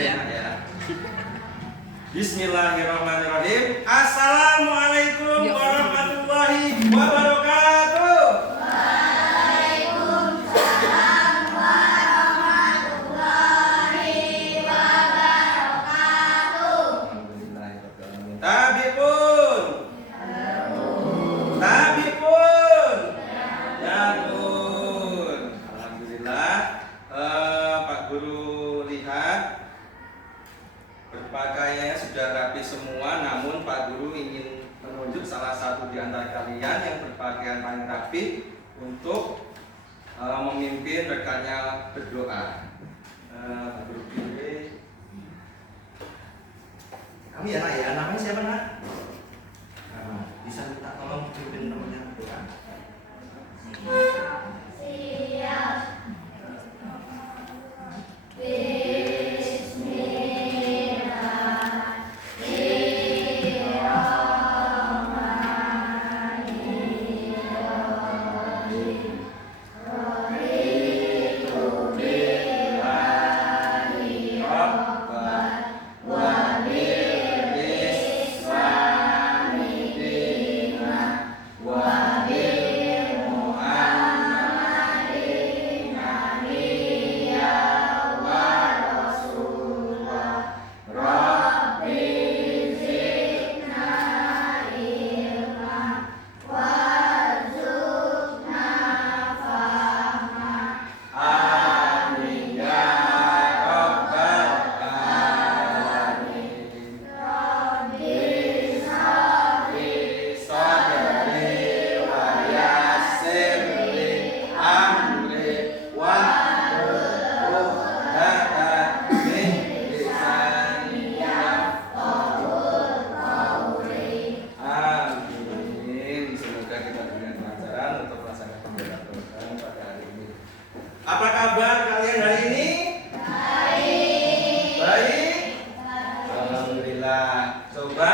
Ya. Bismillahirrahmanirrahim. Assalamualaikum warahmatullahi wabarakatuh. Waalaikumsalam warahmatullahi wabarakatuh. Tabipun. Ya pun. Alhamdulillah. Pak Guru lihat berpakaiannya sudah rapi semua, namun Pak Guru ingin menunjuk salah satu di antara kalian yang berpakaian paling rapi untuk memimpin rekannya berdoa. Pak Guru pilih. Kamu ya nak ya, namanya siapa nak? Bisa minta tolong pimpin temannya berdoa. Siap. Apa kabar kalian hari ini? Baik. Alhamdulillah. Coba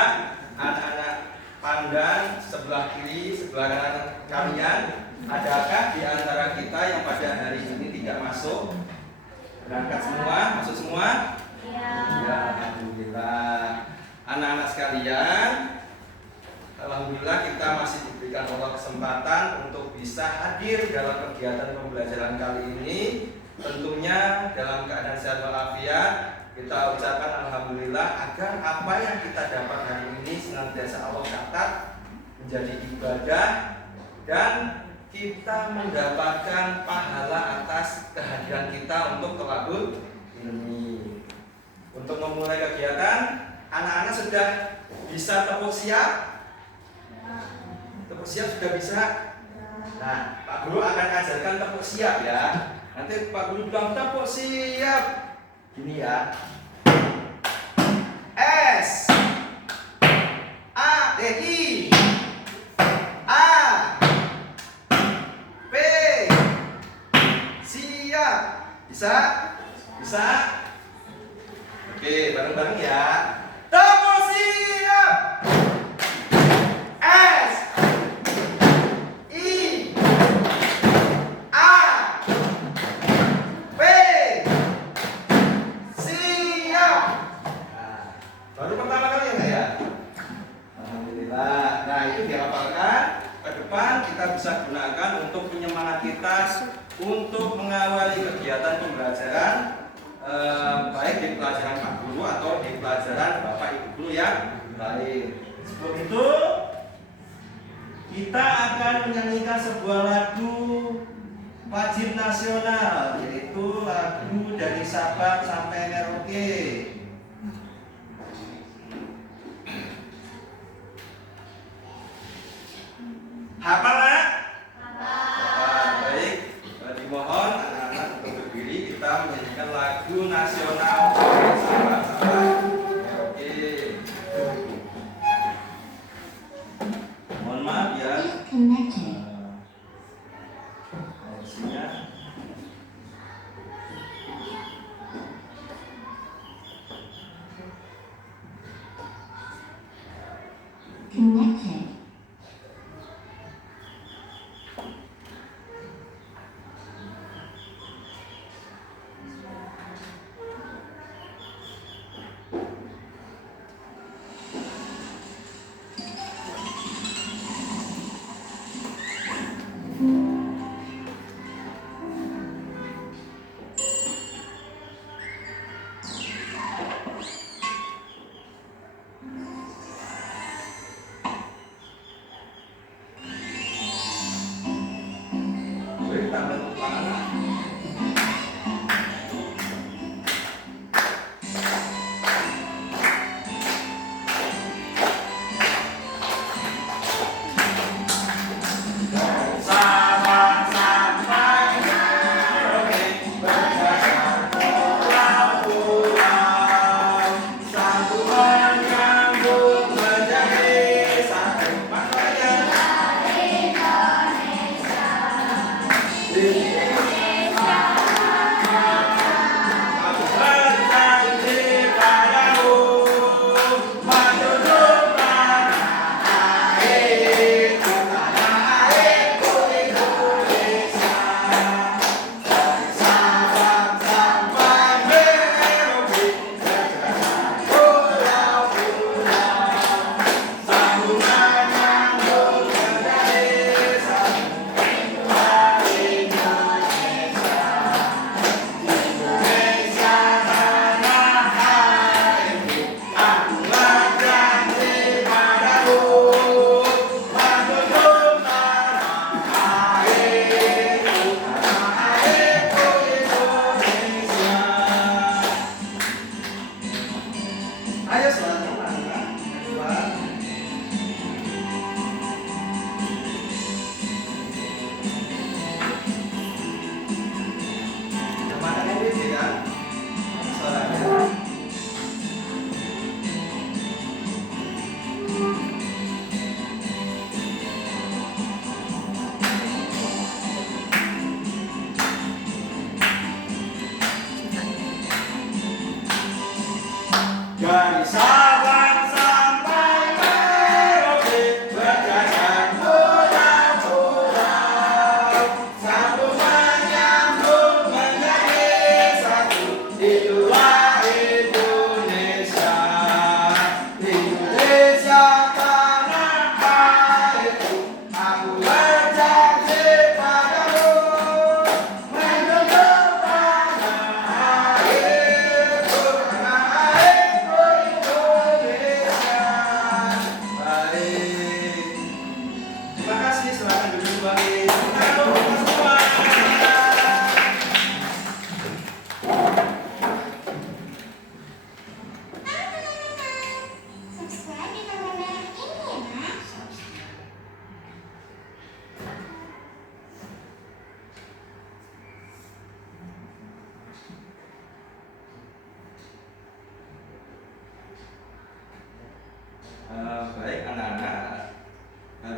anak-anak pandang sebelah kiri, sebelah kanan kalian. Adakah di antara kita yang pada hari ini tidak masuk? Berangkat semua? Masuk semua? Ya, alhamdulillah. Anak-anak sekalian, alhamdulillah kita masih diberikan Allah kesempatan untuk bisa hadir dalam kegiatan pembelajaran kali ini. Tentunya dalam keadaan sehat walafiat, kita ucapkan alhamdulillah agar apa yang kita dapat hari ini senantiasa Allah catat menjadi ibadah dan kita mendapatkan pahala atas kehadiran kita untuk teladan ini. Untuk memulai kegiatan, anak-anak sudah bisa tepuk siap? Tepuk siap sudah bisa? Nah, Pak Guru akan ajarkan tepuk siap ya. Nanti Pak Guru bilang tepuk siap. Gini ya. S A D I A P siap. Bisa? Bisa? Oke, bareng-bareng ya. Tepuk siap. S I A P siap. Nah, baru pertama kali ya? Alhamdulillah. Nah, itu dihafalkan. Ke depan kita bisa gunakan untuk penyemangat kita untuk mengawali kegiatan pembelajaran, baik di pelajaran Pak Guru atau di pelajaran Bapak Ibu Guru yang lain. Sebelum itu kita akan menyanyikan sebuah lagu wajib nasional, yaitu lagu dari Sabang sampai Merauke. Hafal ya? Baik, dimohon anak-anak untuk berdiri, kita menyanyikan lagu nasional Sabang sampai Merauke. Mohon maaf ya. Isinya. Connected.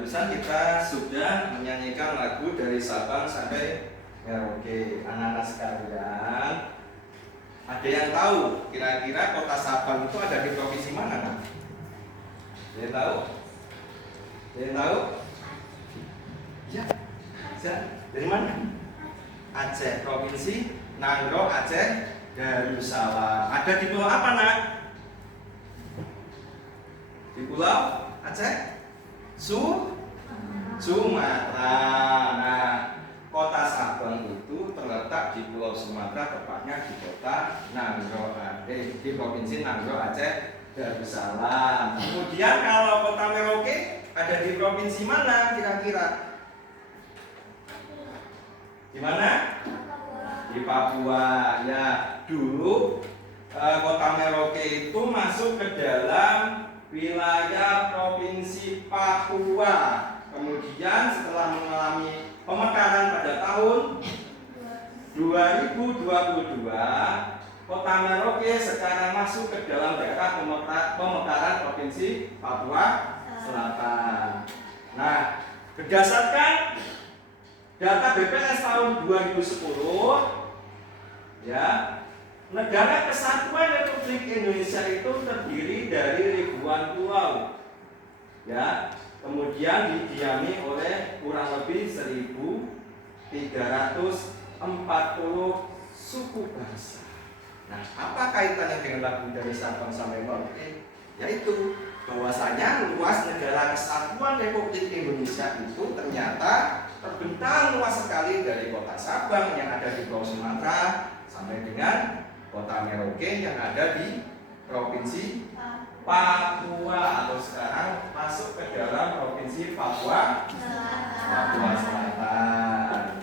barusan kita sudah menyanyikan lagu dari Sabang sampai Merauke. Anak-anak sekalian, ada yang tahu kira-kira kota Sabang itu ada di provinsi mana kan? Ada yang tahu? Ada yang tahu? Ya, dari mana? Aceh, provinsi Nanggro, Aceh Darussalam. Ada di pulau apa nak? Di pulau Aceh? Sumatera. Nah, kota Sabang itu terletak di Pulau Sumatera, tepatnya di kota Nanggro, di provinsi Nanggro, Aceh Darussalam. Kemudian kalau kota Merauke ada di provinsi mana kira-kira? Di mana? Di Papua. Ya, dulu kota Merauke itu masuk ke dalam wilayah provinsi Papua. Kemudian setelah mengalami pemekaran pada tahun 2022, kota Merauke sekarang masuk ke dalam daerah pemekaran provinsi Papua Selatan. Nah, berdasarkan data BPS tahun 2010, ya, Negara Kesatuan Republik Indonesia itu terdiri dari ribuan pulau, ya, kemudian didiami oleh kurang lebih 1.340 suku bangsa. Nah, apa kaitannya dengan lagu dari Sabang sampai Merauke? Yaitu bahwasanya luas Negara Kesatuan Republik Indonesia itu ternyata terbentang luas sekali dari kota Sabang yang ada di Pulau Sumatera sampai dengan kota Merauke yang ada di provinsi Papua, atau sekarang masuk ke dalam provinsi Papua Selatan.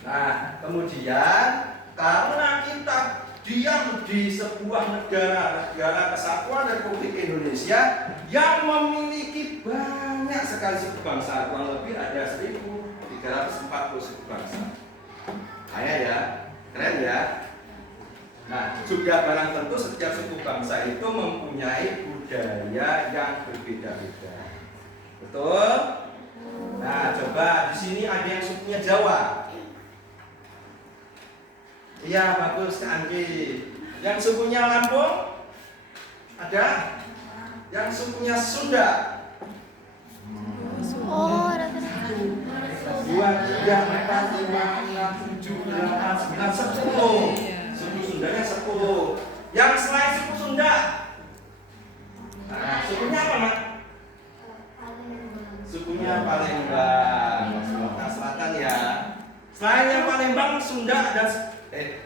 Nah, kemudian karena kita diam di sebuah negara Kesatuan Republik Indonesia yang memiliki banyak sekali suku bangsa, kurang lebih ada 1.340 suku bangsa. Kaya ya, keren ya. Nah, juga barang tentu setiap suku bangsa itu mempunyai budaya yang berbeda-beda. Betul? Nah, coba di sini ada yang sukunya Jawa. Iya, bagus Kak Anggi. Yang sukunya Lampung? Ada? Yang sukunya Sunda? Oh, 2, 3, 4, 5, 6, 7, 8, 9, 10. Suku Sundanya 10. Yang selain suku Sunda? Nah, sukunya apa, Mak? Sukunya Palembang, Sumatera Selatan ya. Selain yang Palembang, Sunda dan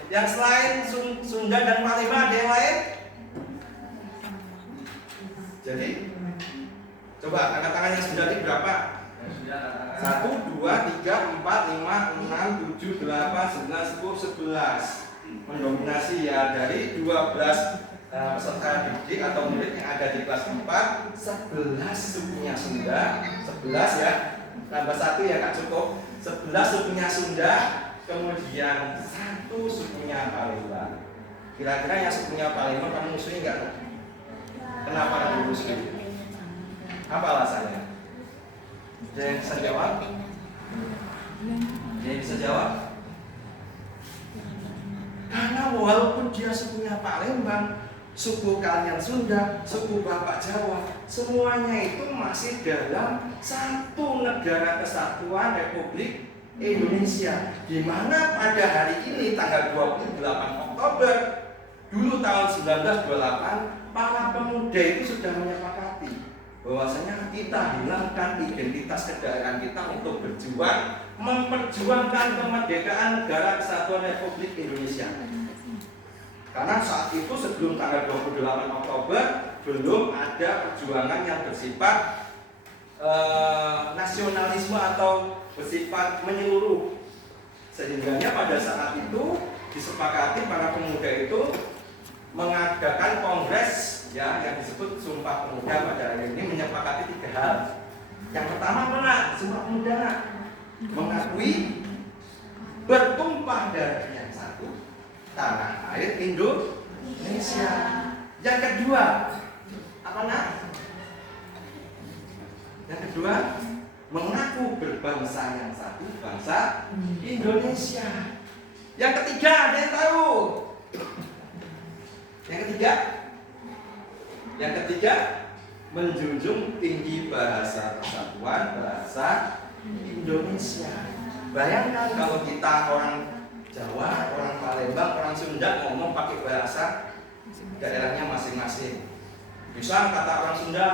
yang selain Sunda dan Palembang ada yang lain? Jadi, coba angkat tangan yang Sunda ini berapa? 1, 2, 3, 4, 5, 6, 7, 8, 9, 10, 11. Mendominasi ya, dari 12 peserta didik atau murid yang ada di kelas 4, 11 sukunya Sunda, 11 ya, tambah 1 ya Kak cukup, 11 sukunya Sunda, kemudian 1 sukunya Palembang. Kira-kira yang sukunya Palembang kamu musuhin nggak? Kenapa kamu musuhin? Apa alasannya? Ada yang bisa jawab? Ada yang bisa jawab? Karena walaupun dia sukunya Palembang, suku kalian Sunda, suku Bapak Jawa, semuanya itu masih dalam satu negara kesatuan Republik Indonesia, di mana pada hari ini tanggal 28 Oktober dulu tahun 1928 para pemuda itu sudah menyepakati bahwasanya kita hilangkan identitas kedaerahan kita untuk berjuang memperjuangkan kemerdekaan negara kesatuan Republik Indonesia. Karena saat itu sebelum tanggal 28 Oktober belum ada perjuangan yang bersifat nasionalisme atau bersifat menyeluruh. Sehingga pada saat itu disepakati para pemuda itu mengadakan kongres ya yang disebut Sumpah Pemuda. Pada hari ini menyepakati 3 hal. Yang pertama mana? Sumpah Pemuda nak? Mengakui bertumpah darahnya satu tanah air Indonesia. Yang kedua apa nak? Yang kedua mengaku berbangsa yang satu, bangsa Indonesia. Yang ketiga, ada yang tahu? Yang ketiga, menjunjung tinggi bahasa persatuan, bahasa Indonesia. Bayangkan kalau kita orang Jawa, orang Palembang, orang Sunda ngomong pakai bahasa daerahnya masing-masing. Bisa kata orang Sunda,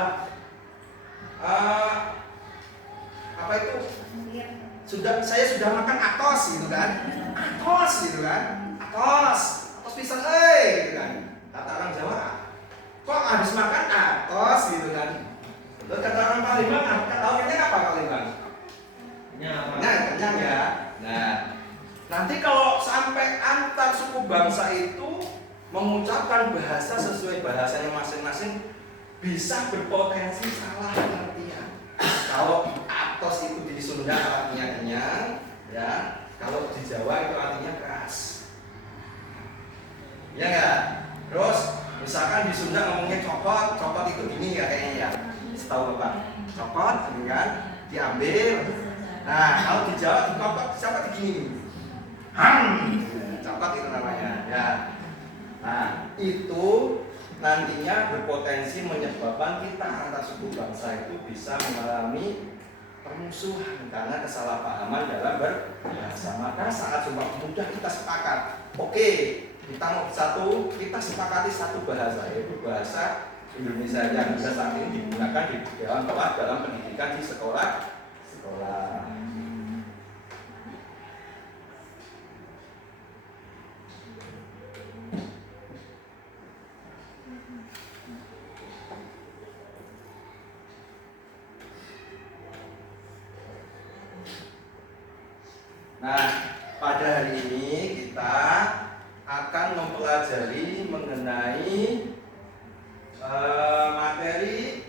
apa itu? Saya sudah makan atos gitu kan? Atos gitu kan? Atos pisan gitu kan? Kata orang Jawa, kok habis makan atos gitu kan? Terus kata orang Palembang, kenyang apa Palembang? Kenyang ya. Nah, nanti kalau sampai antar suku bangsa itu mengucapkan bahasa sesuai bahasanya masing-masing, bisa berpotensi salah pengertian. Kalau atos itu di Sunda artinya kenyang, ya. Kalau di Jawa itu artinya keras. Ya enggak? Terus misalkan di Sunda ngomongnya copot itu gini ya kayaknya ya. Setahu Bapak, copot ini kan diambil. Nah, kalau di Jawa dikopot siapa digini? Copot itu namanya, ya. Nah, itu nantinya berpotensi menyebabkan kita antar suku bangsa itu bisa mengalami permusuhan karena kesalahpahaman dalam berbahasa. Maka saat Sumpah Pemuda kita sepakat, oke, kita sepakati satu bahasa, yaitu bahasa Indonesia yang bisa saat ini digunakan di dalam pendidikan di sekolah. Nah, pada hari ini kita akan mempelajari mengenai materi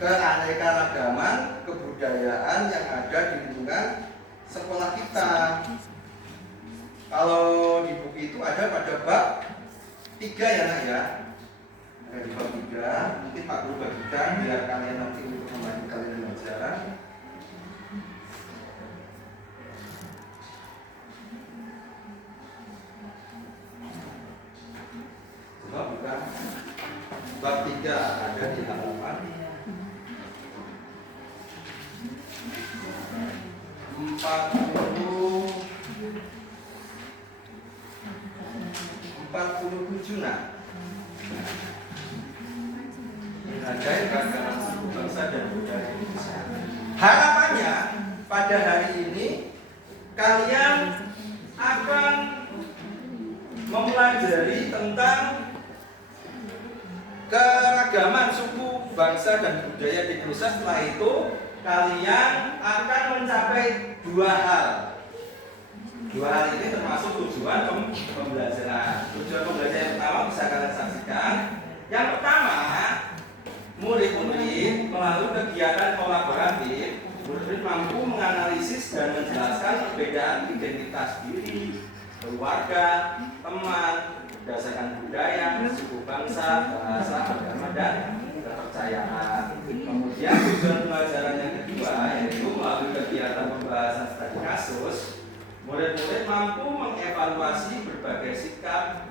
keanekaragaman kebudayaan yang ada di lingkungan sekolah kita. Kalau di buku itu ada pada bab 3 ya Nak ya. Ada di bab 3, mungkin Pak Guru bagikan biar kalian nanti untuk membantu kalian belajar. Bukan. Bab 3 ada di halaman 47 nah. Menghargai keragaman suku bangsa dan budaya Indonesia. Harapannya pada hari ini kalian akan mempelajari tentang keragaman suku bangsa dan budaya di Indonesia. Setelah itu kalian akan mencapai 2 hal. 2 hal ini termasuk tujuan pembelajaran. Tujuan pembelajaran yang pertama bisa kalian saksikan. Yang pertama, murid-murid melalui kegiatan kolaboratif, murid-murid mampu menganalisis dan menjelaskan perbedaan identitas diri, keluarga, teman, berdasarkan budaya, suku bangsa, bahasa, agama, dan kepercayaan. Kemudian tujuan pembelajaran yang kedua yaitu melalui kegiatan pembahasan studi kasus, murid-murid mampu mengevaluasi berbagai sikap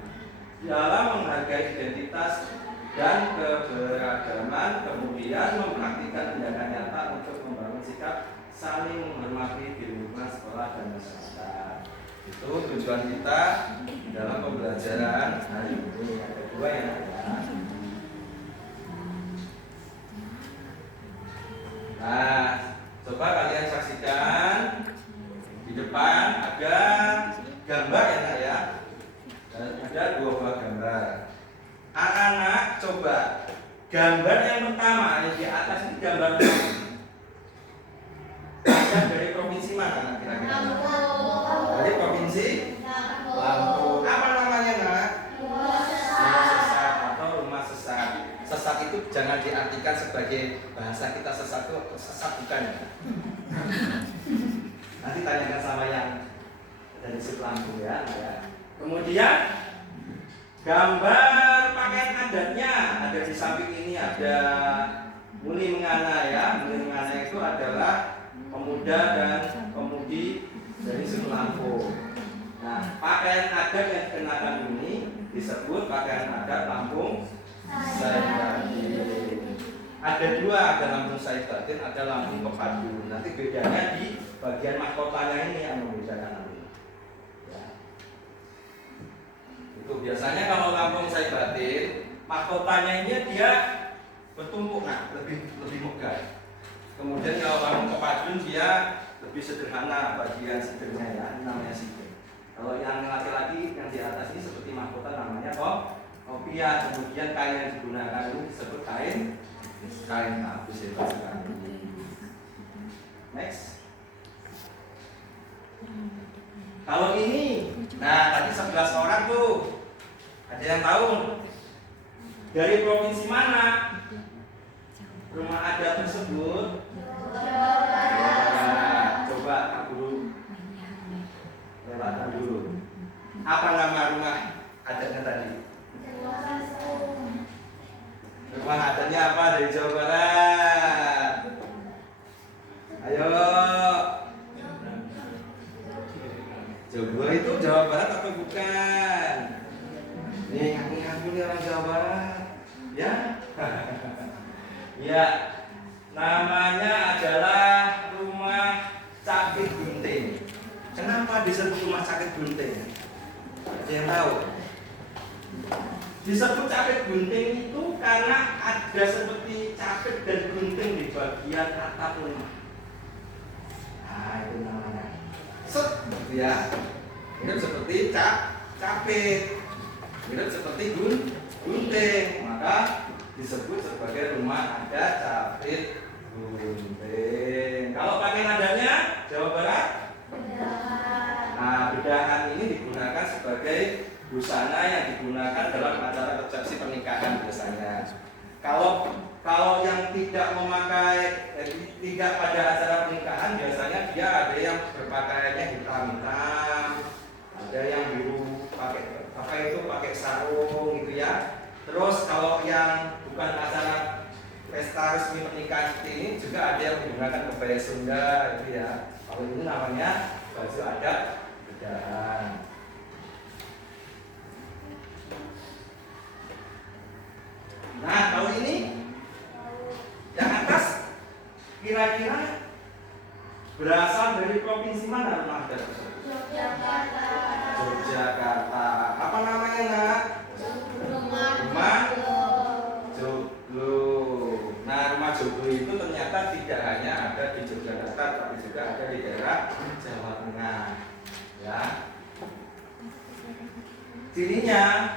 dalam menghargai identitas dan keberagaman, kemudian mempraktikkan tindakan nyata untuk membangun sikap saling menghormati di lingkungan sekolah dan masyarakat. Itu tujuan kita dalam pembelajaran hari ini. Yang kedua yang ada. Nah, coba kalian saksikan di depan ada gambar ya Nak ya. Ada 2 buah gambar. Anak-anak coba gambar yang pertama yang di atas ini gambar dari provinsi mana kira-kira? Dari provinsi Lampung. Apa namanya Nak? Rumah Sesat atau Rumah Sesat. Sesat itu jangan diartikan sebagai bahasa kita sesat itu sesat bukan ya. Nanti tanyakan sama yang dari Lampung ya. Kemudian gambar pakaian adatnya ada di samping ini, ada Muli mengana ya, muli mengana itu adalah pemuda dan pemudi dari suku Lampung. Nah, pakaian adat yang dikenakan ini disebut pakaian adat Lampung Saibatin. Ada dua, ada Lampung Saibatin, ada Lampung Kepadun. Nanti bedanya di bagian mahkotanya ini yang membedakan nanti. Ya. Itu biasanya kalau Lampung Saibatin, mahkotanya ini dia bertumpuk, nah lebih megah. Kemudian kalau Lampung Kepadun dia lebih sederhana bagian sidernya ya, namanya sider. Kalau yang laki-laki yang di atas ini seperti mahkota namanya kopiah. Kemudian kain yang digunakan itu disebut kain habis ya sekali. Next. Kalau ini, nah tadi 11 orang tuh, ada yang tahu dari provinsi mana rumah adat tersebut? Coba Kak Guru lewatkan dulu. Apa nama rumah adatnya tadi? Rumah adatnya apa dari Jawa Barat? Ayo. Joglo itu Jawa Barat atau bukan? Nih, ngaku nih orang Jawa Barat. Ya. Ya. Namanya adalah Rumah Cakit Gunting. Kenapa disebut Rumah Cakit Gunting? Ada yang tahu? Disebut Cakit Gunting itu karena ada seperti cakit dan gunting di bagian atap rumah. Nah, itu namanya. Set, gitu ya. Mirip seperti capit. Mirip seperti gunting. Maka disebut sebagai rumah adat Cakit Gunting. Kalau pakai nadanya Jawa Barat? Nah, bedahan ini digunakan sebagai busana yang digunakan dalam acara resepsi pernikahan biasanya. Kalau yang tidak memakai tidak pada acara pernikahan biasanya dia ada yang berpakaiannya hitam-hitam, ada yang biru pakai sarung gitu ya. Terus kalau yang bukan acara pesta resmi pernikahan seperti ini juga ada yang menggunakan kebaya Sunda gitu ya. Kalau ini namanya baju adat bedahan. Nah, kalau ini yang atas kira-kira berasal dari provinsi mana rumah adat tersebut? Yogyakarta. Apa namanya, Nak? Rumah Joglo. Nah, rumah Joglo itu ternyata tidak hanya ada di Yogyakarta, tapi juga ada di daerah Jawa Tengah. Ya. Cirinya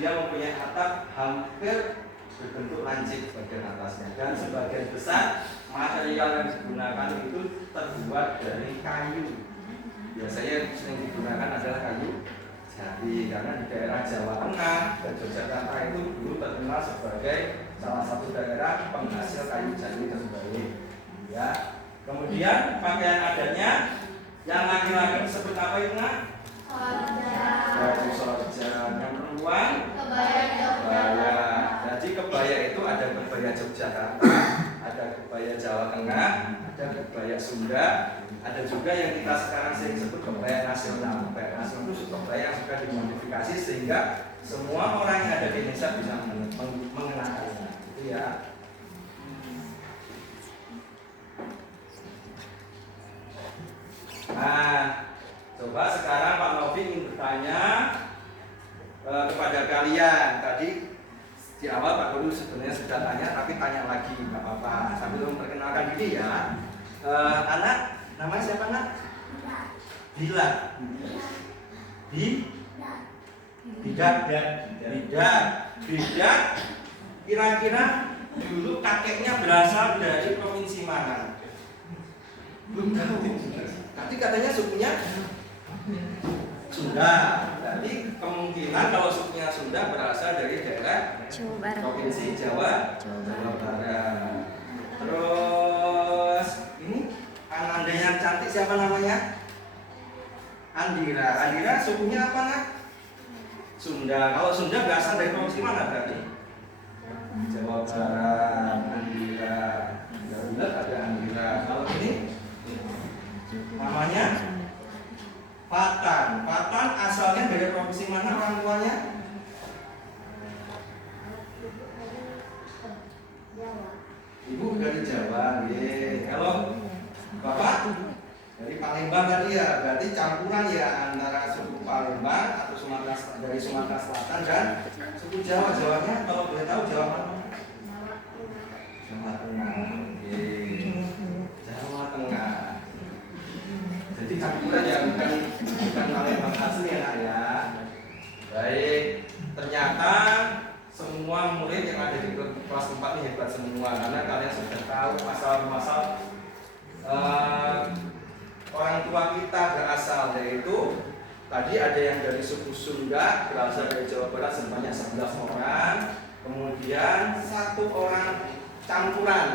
dia mempunyai atap hampir berbentuk lancip bagian atasnya, dan sebagian besar material yang digunakan itu terbuat dari kayu. Biasanya yang digunakan adalah kayu jati, karena di daerah Jawa Tengah dan Yogyakarta itu dulu terkenal sebagai salah satu daerah penghasil kayu jati terbaik. Ya. Kemudian pakaian adatnya yang laki-laki disebut apa itu, Nak? Baju sorjan. Yang perempuan kebaya. Jadi kebaya itu ada kebaya Yogyakarta, ada kebaya Jawa Tengah, ada kebaya Sunda, ada juga yang kita sekarang sering sebut kebaya nasional. Kebaya nasional itu kebaya yang sudah dimodifikasi sehingga semua orang yang ada di Indonesia bisa mengenakannya. Itu ya. Nah, coba sekarang Pak Novi ingin bertanya kepada kalian. Tadi di awal Pak Guru sebenarnya sudah tanya, tapi tanya lagi, nggak apa-apa. Sambil memperkenalkan diri ya. Anak, namanya siapa, Nak? Dila. Bidak. Kira-kira dulu kakeknya berasal dari provinsi mana? Belum tahu. Tapi katanya sukunya Sunda. Jadi kemungkinan kalau sukunya Sunda berasal dari daerah provinsi Jawa Barat. Terus ini Ananda yang cantik siapa namanya? Andira sukunya apa, Nak? Sunda. Kalau Sunda berasal dari provinsi mana berarti? Jawa Barat, Andira. Benar ada Andira. Kalau ini namanya Patan. Patan asalnya dari provinsi mana orang tuanya? Ibu dari Jawa. Kalau Bapak dari Palembang tadi ya, berarti campuran ya antara suku Palembang atau dari Sumatera Selatan dan suku Jawa. Jawanya kalau boleh tahu Jawa mana? Jawa Tengah. Jawa Tengah. Jadi campuran ya, bukan Palembang asli ya nak ya. Baik, ternyata semua murid yang ada di kelas 4 ini hebat semua karena kalian sudah tahu asal-muasal orang tua kita berasal, yaitu tadi ada yang dari suku Sunda berasal dari Jawa Barat sebanyak 11 orang, kemudian 1 orang campuran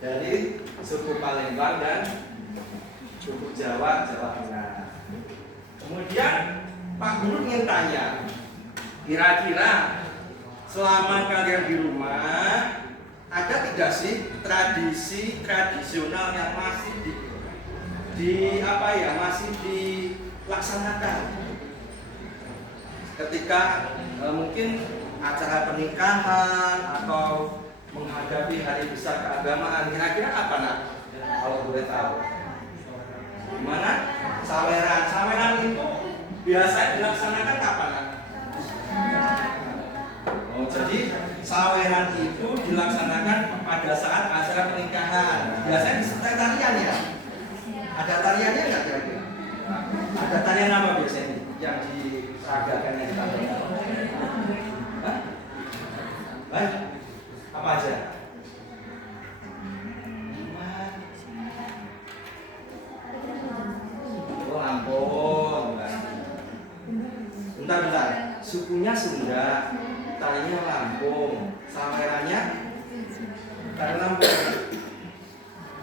dari suku Palembang dan suku Jawa Tengah. Kemudian Pak Guru ingin tanya, kira-kira selama kalian di rumah ada tidak sih tradisi tradisional yang masih masih dilaksanakan ketika mungkin acara pernikahan atau menghadapi hari besar keagamaan? Kira-kira apa nak? Kalau boleh tahu. Gimana? Saweran. Saweran itu biasanya dilaksanakan kapan nak? Oh, jadi saweran itu dilaksanakan pada saat acara pernikahan. Biasanya disertai tarian ya. Ada tariannya nggak kira-kira? Ada tarian apa biasanya yang diseragakan yang ditampilkan? Hah? Baik. Apa aja? Oh, Lampung. Bentar. Sukunya Sunda, tarinya Lampung, sawerannya tari Lampung.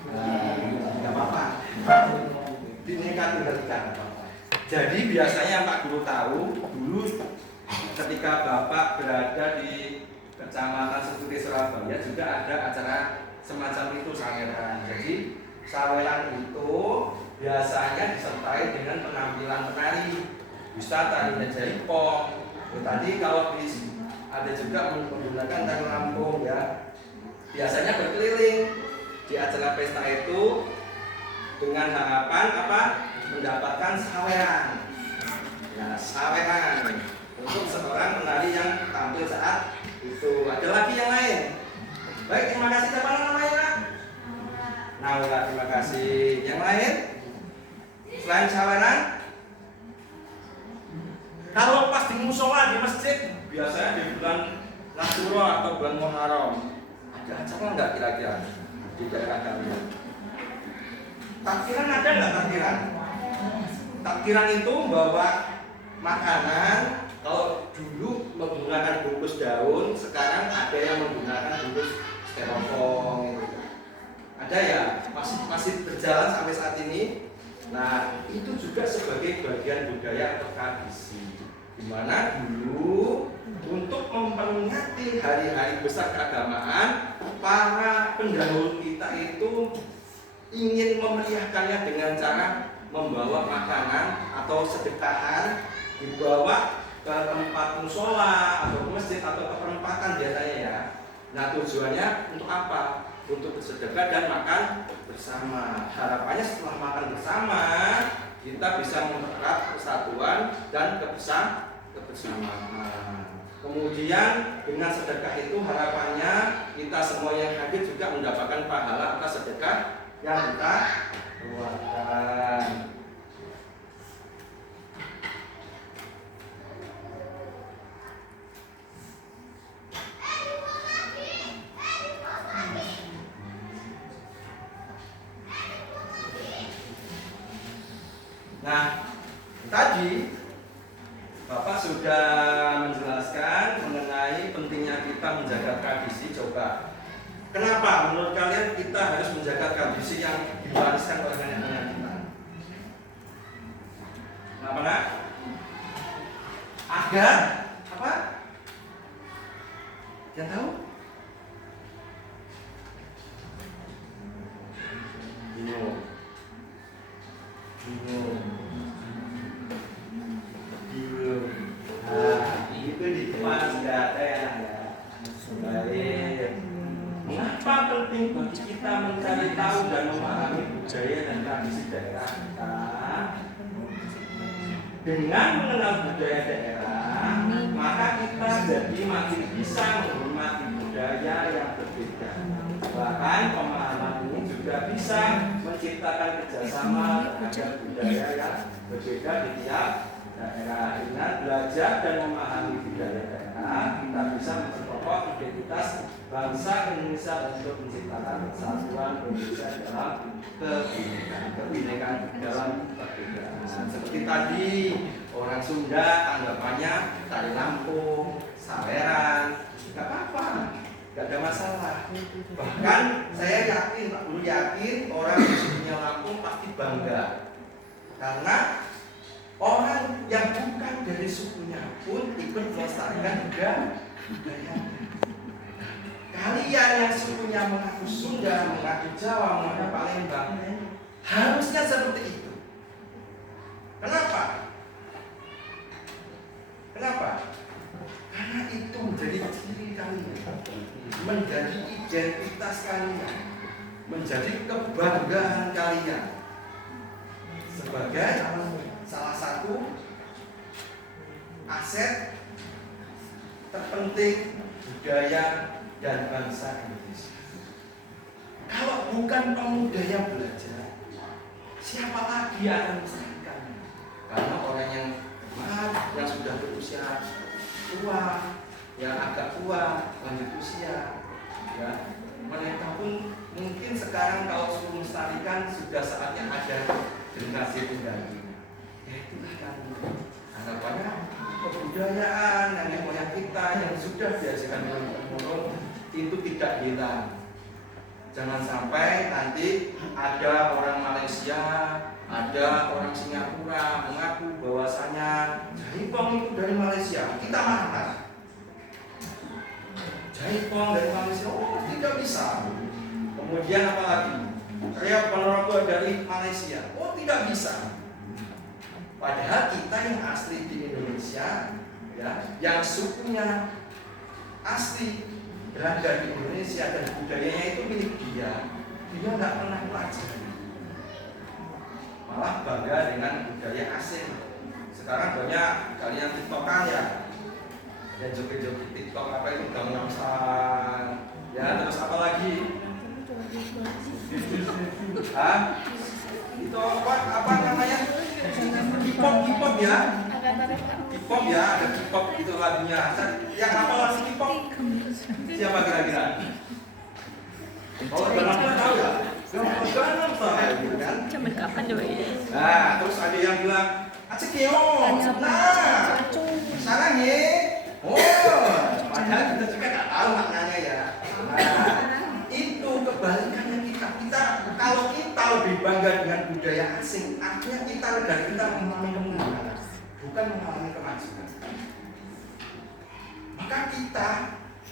Nggak apa-apa. Bineka Tunggal Ika. Jadi biasanya Pak Guru tahu dulu ketika Bapak berada di Kecamatan Setuti Surabaya juga ada acara semacam itu, saweran. Jadi saweran itu biasanya disertai dengan penampilan penari, bisa tari jaipong. Tadi kalau ada juga menggunakan tari Lampung ya. Biasanya berkeliling di acara pesta itu dengan harapan apa? Mendapatkan saweran. Ya, saweran untuk seorang penari yang tampil saat itu. Ada lagi yang lain? Baik, terima kasih. Siapa namanya? Naura, terima kasih. Yang lain? Selain saweran? Kalau pas di musola di masjid, biasanya di bulan Nasuro atau bulan Muharram, ada acara nggak kira-kira di daerah kalian? Takbiran ada nggak takbiran? Takbiran itu membawa makanan. Kalau dulu menggunakan bungkus daun, sekarang ada yang menggunakan bungkus styrofoam. Ada ya? Masih berjalan sampai saat ini. Nah, itu juga sebagai bagian budaya atau tradisi, di mana dulu untuk memperingati hari-hari besar keagamaan, para pendahulu kita itu ingin memeriahkannya dengan cara membawa makanan atau sedekahan, dibawa ke tempat musola atau ke masjid atau ke perempatan biasanya ya. Nah, tujuannya untuk apa? Untuk bersedekah dan makan bersama. Harapannya setelah makan bersama kita bisa mempererat persatuan dan kebersamaan. Kemudian dengan sedekah itu harapannya kita semua yang hadir juga mendapatkan pahala atas sedekah yang kita keluarkan. Nah, tadi Bapak sudah menjelaskan mengenai pentingnya kita menjaga tradisi. Coba, kenapa menurut kalian kita harus menjaga tradisi yang diwariskan oleh nenek moyang kita? Kenapa nak? Agar apa? Yang tahu? di depan sudah ada ya. Baik. Mengapa penting bagi kita mencari tahu dan memahami budaya dan tradisi daerah kita? Dengan mengenal budaya daerah, maka kita jadi makin bisa menghormati budaya yang berbeda. Bahkan pemahaman ini juga bisa menciptakan kerjasama terhadap budaya yang berbeda di tiap daerah. Dengan belajar dan memahami budaya daerah, kita bisa memperkokoh identitas bangsa Indonesia untuk menciptakan persatuan Indonesia dalam kebinekaan dalam perbedaan. Seperti tadi orang Sunda anggapannya tari Lampung, Saweran, nggak apa-apa, nggak ada masalah. Bahkan saya yakin, Pak Guru yakin orang di sukunya Lampung pasti bangga karena orang yang bukan dari sukunya pun ikut melestarikan budaya. Kalian yang sukunya mengaku Sunda, mengaku Jawa, mengaku Palembang, harusnya seperti itu. Kenapa? Karena itu menjadi ciri kalian, menjadi identitas kalian, menjadi kebanggaan kalian sebagai salah satu aset terpenting budaya dan bangsa Indonesia. Kalau bukan pemuda yang belajar, siapa lagi yang akan melestarikan? Karena orang yang sudah berusia tua, yang agak tua, lanjut usia, ya, mereka pun mungkin sekarang kalau suruh melestarikan sudah saatnya ada generasi pengganti. Ya itulah kan harapannya kebudayaan nenek moyang kita yang sudah dihasilkan turun-temurun itu tidak hilang. Jangan sampai nanti ada orang Malaysia, ada orang Singapura mengaku bahwasanya jaipong itu dari Malaysia, kita marah. Jaipong dari Malaysia, oh tidak bisa. Kemudian apa lagi? Reok Ponorogo dari Malaysia, oh tidak bisa. Padahal kita yang asli di Indonesia, ya, yang sukunya asli berada di Indonesia dan budayanya itu milik dia nggak pernah pelajari, malah bangga dengan budaya asing. Sekarang banyak kalian tiktokan ya, dan joget-joget tiktok apa itu Gangnam Style, ya terus apa lagi? Itu apa namanya? K-pop ya? K-pop ya, ada K-pop itu lagunya. Yang apa lagu K-pop? Siapa kira-kira? Oh, Gangnam Style tahu ya? Gangnam Style gitu kan? Zaman kapan coba ya? Nah, terus ada yang bilang Acekeo. Nah, sekarang ya. Oh, padahal kita juga nggak tahu maknanya ya. Nah, itu kebalikannya kita. Kalau kita lebih bangga dengan budaya asing, artinya negara kita mengalami kemunduran, bukan mengalami kemajuan. Maka kita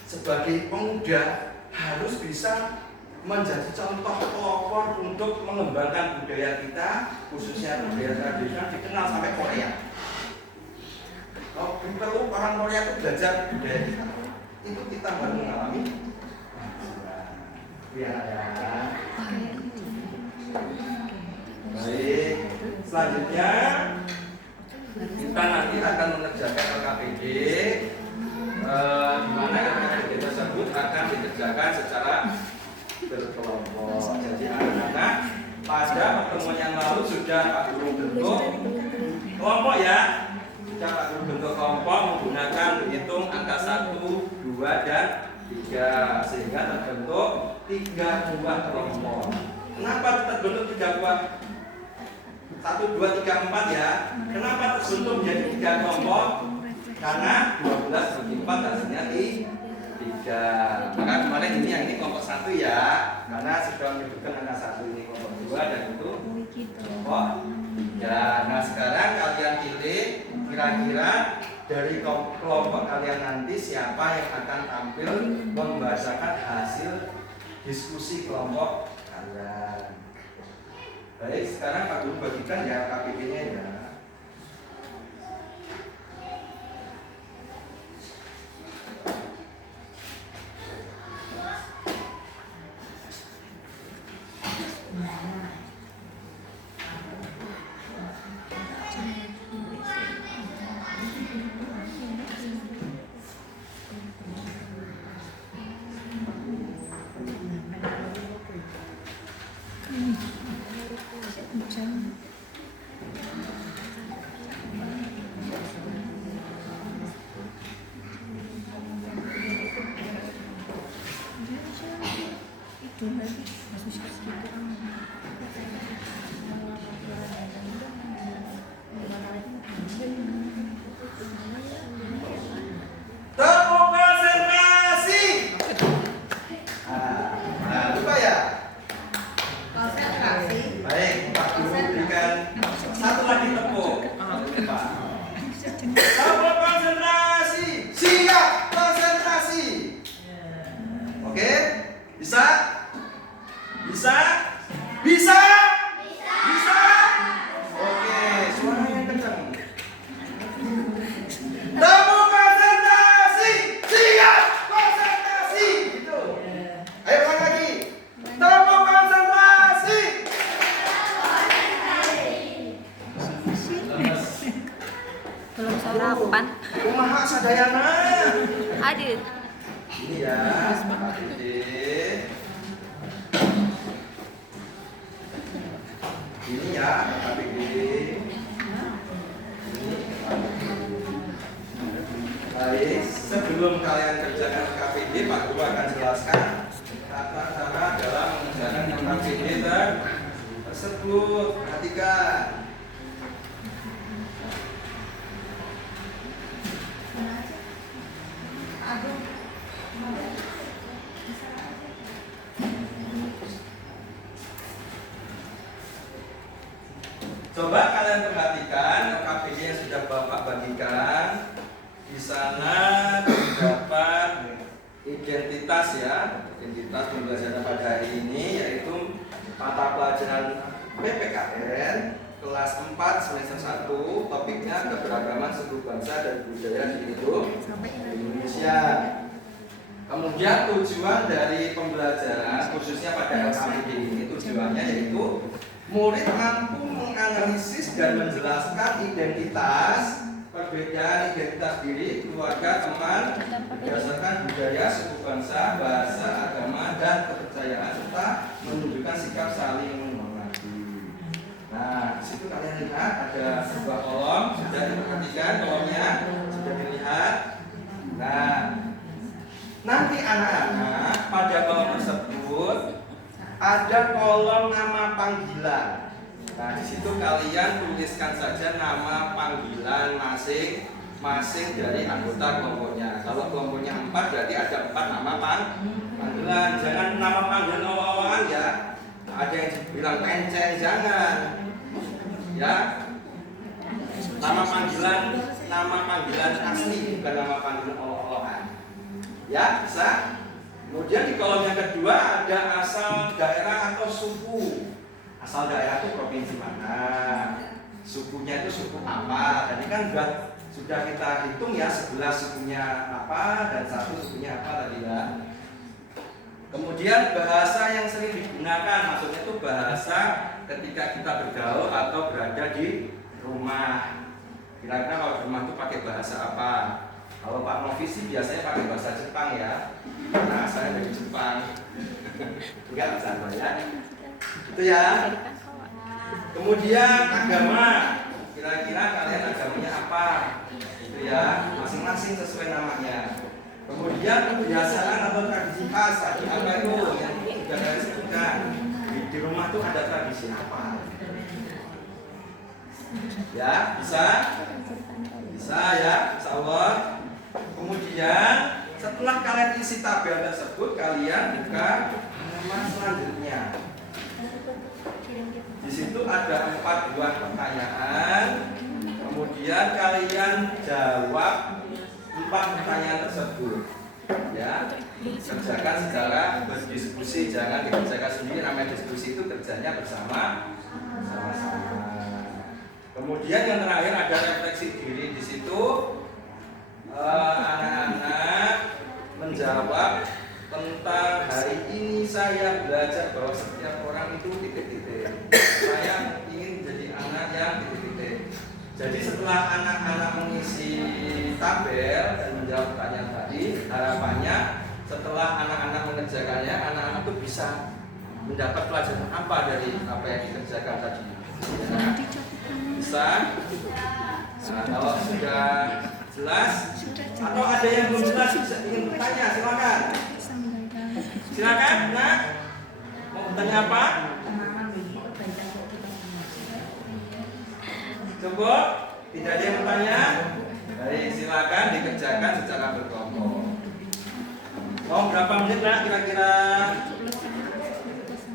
sebagai pemuda harus bisa menjadi contoh pelopor untuk mengembangkan budaya kita, khususnya budaya tradisional dikenal sampai Korea. Kalau perlu orang Korea itu belajar budaya kita, itu kita baru mengalami ya. Baik, selanjutnya kita nanti akan mengerjakan LKPD, di mana LKPD tersebut akan dikerjakan secara berkelompok. Jadi anak-anak pada pertemuan yang lalu sudah Pak Guru bentuk kelompok ya. Sudah Pak Guru bentuk kelompok menggunakan berhitung angka 1, 2, dan 3 sehingga terbentuk 3 buah kelompok. Kenapa terbentuk 3 buah? 1, 2, 3, 4 ya. Kenapa terbentuk menjadi 3 kelompok? Karena 12 bagi 4 hasilnya 3. Maka kemarin ini kelompok 1 ya, karena sudah menyebutkan angka 1 ini kelompok 2 dan itu kelompok 3. Nah sekarang kalian pilih kira-kira dari kelompok kalian nanti siapa yang akan tampil membacakan hasil diskusi kelompok kalian. Baik, sekarang Pak Guru bagikan ya KPP-nya ya. Tepuk konsentrasi. Nah, lupa ya. Konsentrasi. Baik, Pak Guru berikan satu lagi tepuk. Lupa. Tepuk konsentrasi. Siap konsentrasi. Oke, bisa? Bisa? Bisa? Bisa? Oke, suaranya kencang. Tepuk konsentrasi. Siap konsentrasi. Gitu. Ayo ulang lagi. Tepuk konsentrasi. Belum sarapan. Kumaha sadayana. Adit. Ini ya, Pak Dede. Ini ya, Pak Dede. Baik, sebelum kalian kerjakan KPD, Pak Guru akan jelaskan tata cara dalam mengerjakan KPD tersebut. Perhatikan. Coba kalian perhatikan KPD yang sudah Bapak bagikan. Di sana terdapat identitas ya, identitas pembelajaran pada hari ini yaitu mata pelajaran PPKN kelas 4 semester 1, topiknya keberagaman suku bangsa dan budaya di Indonesia. Kemudian tujuan dari pembelajaran khususnya pada KPD ini tujuannya yaitu murid mampu menganalisis dan menjelaskan identitas, perbedaan identitas diri, keluarga, teman, berdasarkan budaya, suku bangsa, bahasa, agama, dan kepercayaan, serta menunjukkan sikap saling menghormati. Nah, di situ kalian lihat ada sebuah kolom, sudah diperhatikan kolomnya, sudah dilihat. Nah, nanti anak-anak pada kolom tersebut ada kolom nama panggilan. Nah, di situ kalian tuliskan saja nama panggilan masing-masing dari anggota kelompoknya. Kalau kelompoknya 4 berarti ada 4 nama panggilan. Jangan nama panggilan awal-awalan ya. Ada yang bilang penceng, jangan. Ya. Nama panggilan asli, bukan nama panggilan awal-awalan. Ya, bisa. Kemudian di kolom yang kedua ada asal daerah atau suku. Asal daerah itu provinsi mana, sukunya itu suku apa. Tadi kan sudah kita hitung ya, 11 sukunya apa dan 1 sukunya apa tadi ya. Kemudian bahasa yang sering digunakan, maksudnya itu bahasa ketika kita bergaul atau berada di rumah. Kira-kira kalau di rumah itu pakai bahasa apa? Kalau Pak Novi sih biasanya pakai bahasa Jepang ya, karena saya dari Jepang. Enggak bisa ya. Itu ya. Kemudian agama. Kira-kira kalian agamanya apa? Itu ya, masing-masing sesuai namanya. Kemudian kebiasaan atau tradisi khas tadi apa itu yang sudah kalian sebutkan? Di rumah tuh ada tradisi apa? Ya, bisa? Bisa ya, insya Allah. Kemudian setelah kalian isi tabel tersebut, kalian buka halaman selanjutnya. Di situ ada 4 buah pertanyaan. Kemudian kalian jawab 4 pertanyaan tersebut. Ya, kerjakan secara berdiskusi, jangan dikerjakan sendiri. Namanya diskusi itu kerjanya bersama-sama. Kemudian yang terakhir ada refleksi diri. Di situ anak-anak menjawab tentang hari ini saya belajar bahwa setiap orang itu titik-titik. Saya ingin menjadi anak yang titik-titik. Jadi setelah anak-anak mengisi tabel dan menjawab pertanyaan tadi, harapannya setelah anak-anak mengerjakannya, anak-anak itu bisa mendapat pelajaran apa dari apa yang dikerjakan tadi. Ya, bisa? Nah, kalau sudah jelas atau ada yang belum jelas bisa ingin bertanya, silakan. Silakan, nak. Sebutannya apa? Cukup? Tidak ada yang bertanya? Baik, silakan dikerjakan secara berkelompok. Mau berapa menit nak kira-kira?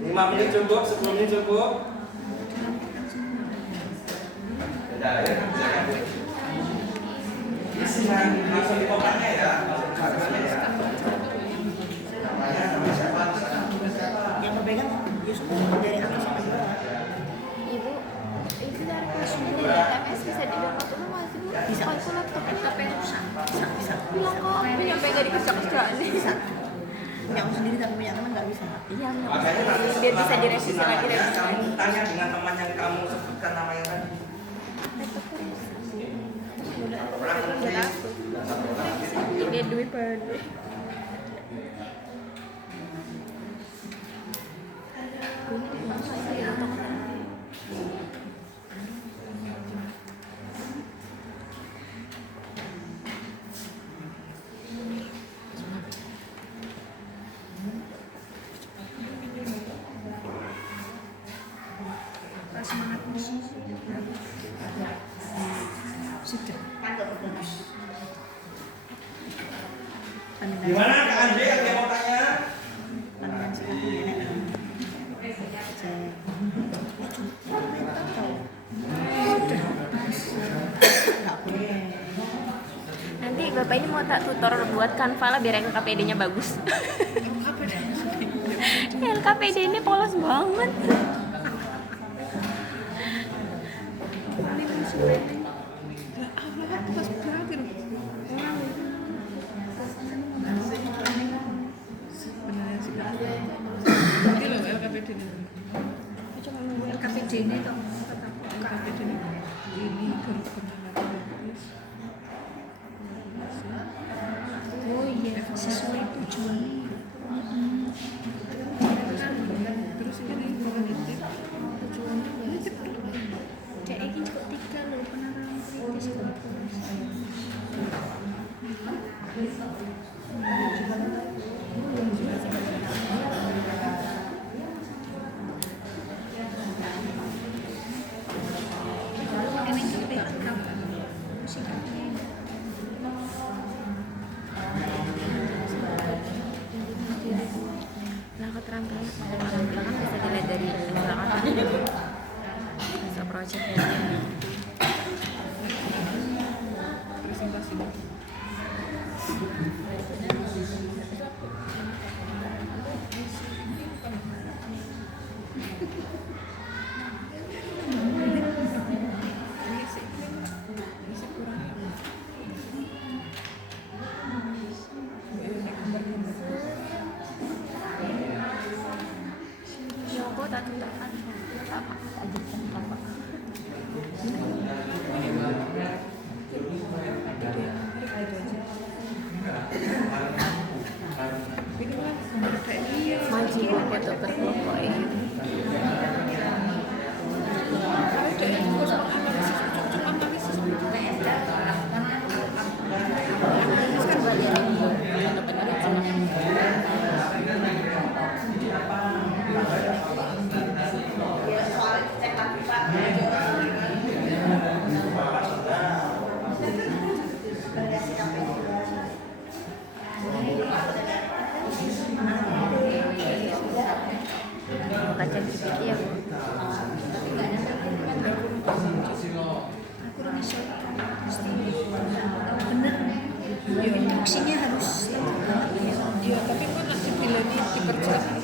5 menit cukup? 10 menit cukup? Sudah, ya kerjakan. Langsung di kotaknya ya, langsung di kotaknya ya. Namanya nama siapa? Yang memegang Yusuf dari aku sampai bawah. Ibu, itu dari pasnya dari TMS bisa di-download dulu masih Bu? Bisa. Oh, itu laptopnya Bisa. bilang kok aku nyampe gak dikerja-kerjaan nih. Bisa. Punya aku sendiri tapi punya teman nggak bisa. Iya, Makanya nanti biar bisa setelah direvisi lagi kamu revisi lagi. kamu tanya dengan teman yang kamu sebutkan namanya tadi. Orang Buat aku. dan satu orang lagi. Dia duit pada. Sudah. Kan nggak bagus. Gimana Kak Andre ada yang mau tanya? Panggilan siapa nenek? Nggak boleh. Nanti Bapak ini mau tak tutor buat Canva lah biar LKPD-nya bagus. LKPD ini polos banget. LKPD ini tuh LKPD ini oh iya sesuai tujuan terus ini tujuannya kayak ini kok 3 loh penanganan kritis Nah, keterampilan orang belakang bisa dilihat dari belakang. Bisa project ya. presentasi Yoko tak tunjukkan. Apa? Ajakan apa? Maji buku untuk berkelompok ini. Coba lihat untuk penelitian. Baca GPT ya Bu. bener ya instruksinya harus Iya, tapi kan nanti bila dikerjakan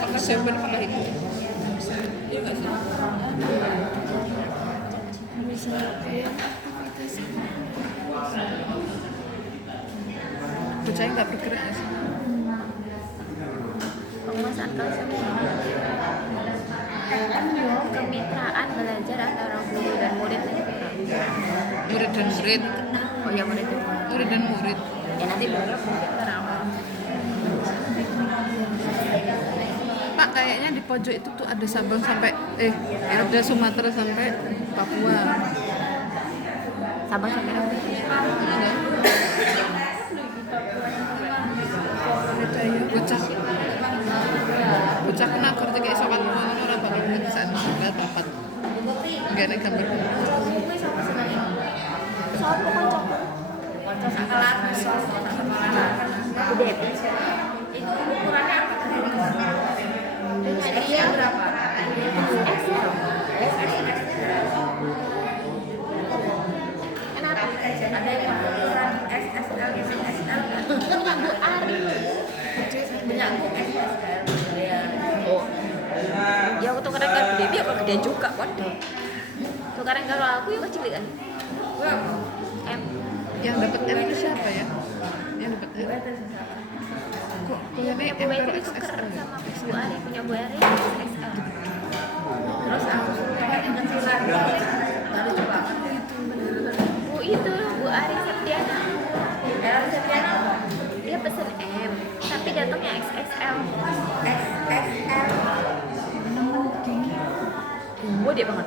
apakah saya berpikir itu? Iya nggak sih? Bisa aktivitas Percaya nggak bergerak ya sih? penguasaan kelas kemitraan belajar antara guru dan murid. Murid dan murid, Oh ya murid dan murid. murid dan murid. Ya nanti baru kenapa? Pak, kayaknya di pojok itu tuh ada Sabang sampai ada Sumatera sampai Papua. Sabang sampai apa? Bocah bocahku nak ngerti kayak soal ngono ora bakal bisa dapat. Enggak nek gambar. Kuwi sapa senenge? Sopo kancaku? Kanca sak kelas. Gede. Itu ukurannya apa? Dia berapa? Kenapa? Ada yang ukuran XXL, XXL kan? Punya Bu Ari. Punya aku XXL. Oh. Ya aku tukaran karo Dewi kok gede juga waduh. Tukaran karo aku ya kecil kan. Berapa? M. Yang dapat M itu siapa ya? Yang dapat M. Kok Iya ini punya Bu M Ari baru tuker XXL ya? sama Bu Ari punya Bu Ari XXL. Terus aku pengen yang kecilan. Baru coba itu bener-bener. Bu itu Bu Ari Septiana. Septiana apa? Dia pesen M tapi datangnya XXL. XXL. Gede banget.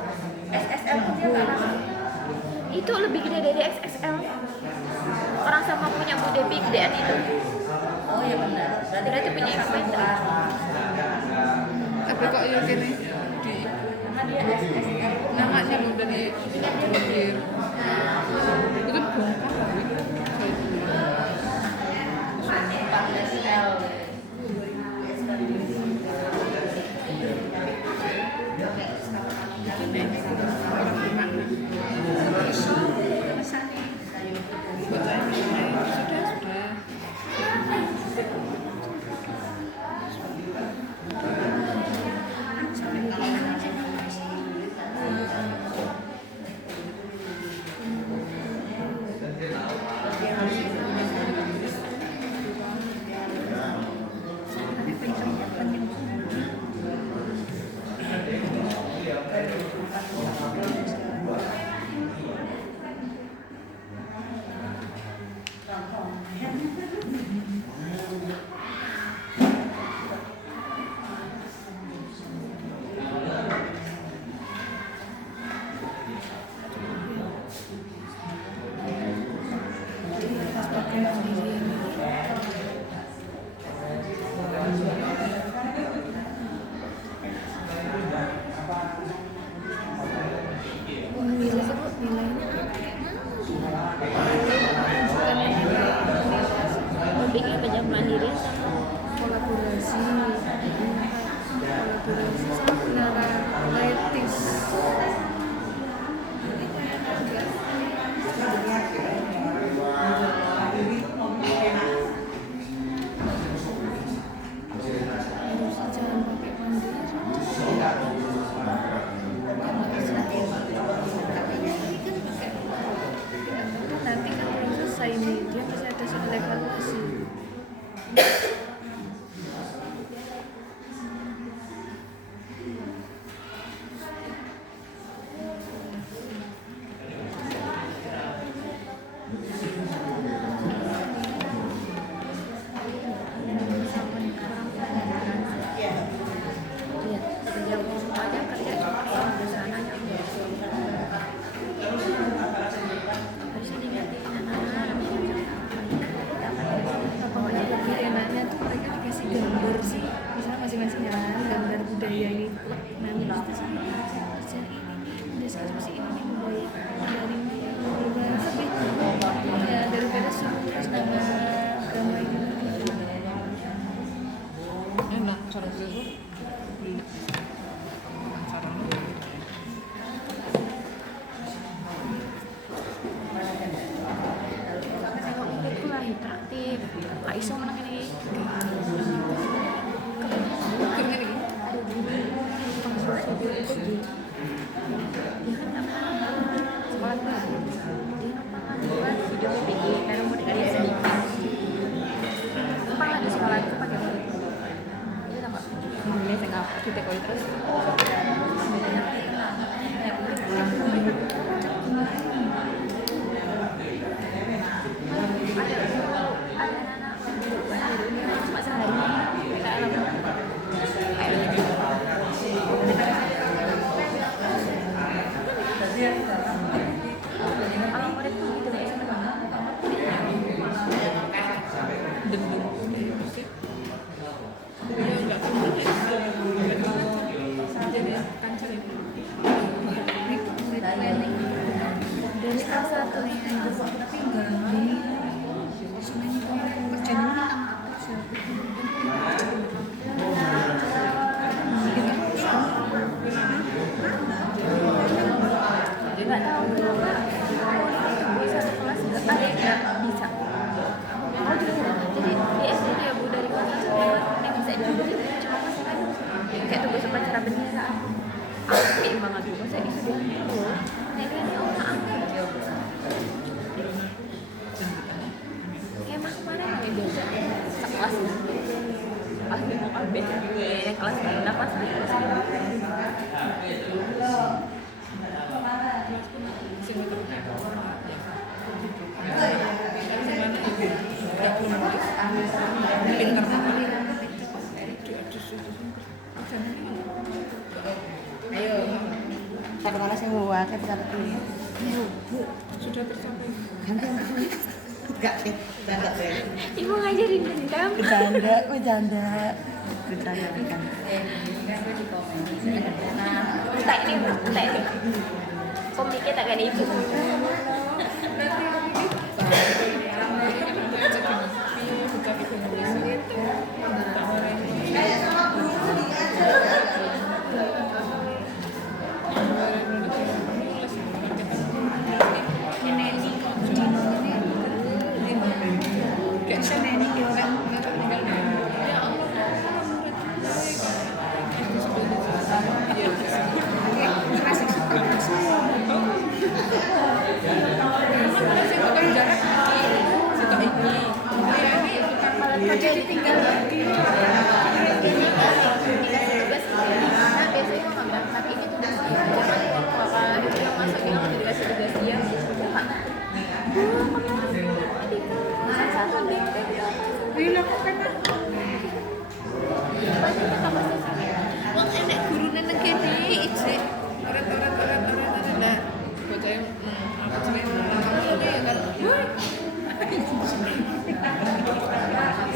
XXL tuh dia nggak masuk. Itu lebih gede dari XXL. Orang sama punya Bu Devi gedean itu. Oh iya benar. Berarti punya influencer. Tapi kok yo kene di Karena dia XXL. namanya lu dari Kodir. Itu bongkar tapi 4XL. Bikin banyak mandiri sama kolaborasi sama Nara Laitis. Nanti kan belum selesai nih, dia masih ada soal evaluasi. kerja aja kerja cuma di sana harusnya digantiin anak-anak Pokoknya lebih enaknya tuh mereka dikasih gambar sih, misalnya masing-masing gambar budaya ini, nanti terus kerja ini deskripsi ini budaya dari berbahasa ya daripada suruh terus gambar ini enak cara itu. itu lah interaktif gak iso menang ini sekolah baru dia numpang buat video PPI karena mau dikasih sedikit numpang lagi sekolah itu pakai apa itu tak kok ini saya ngapa kita koi terus ada anak-anak cuma sehari kita kalau murid tuh gitu guys Dendam. Ya enggak pernah. kelas 1 nih tapi enggak semuanya kamu kerjanya minta maaf siapa Dia nggak tahu di satu kelas ada yang nggak bisa. Oh gitu. Jadi di SD dia bu dari kelas 1 yang bisa dibeli cuma pas kan kayak tugas upacara bendera. Aku banget tuh masa itu dia. Nah kan orang angkat. Kayak mas kemarin yang diajak sekelas. Pas dia mau KB yang kelas 6 pas di kelas 5. Ayo. Satu mana sih buat kita ini? sudah tercapai. Enggak sih, enggak deh. Ibu ngajarin dendam. Bercanda kan. Tak ini. Komiknya tak ada ibu. Jadi tinggal lagi. Wong enek gurune nang kene ijek. Orang-orang nah. Bocah yang apa jenenge? Namanya ya kan.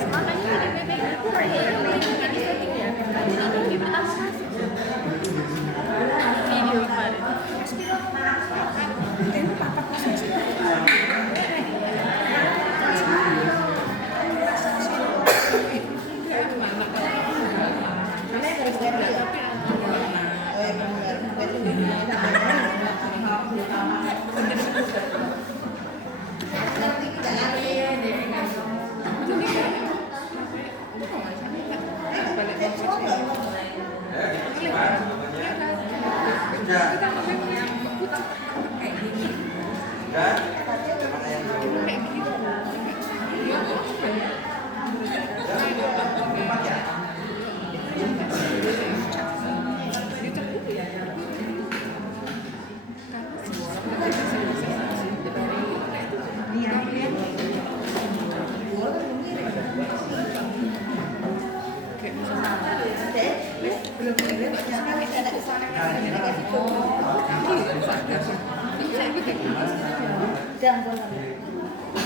Makanya di BBM itu ini settingnya. Ini pertama video kemarin.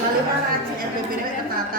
Lalu mana sih RBB ini ketata?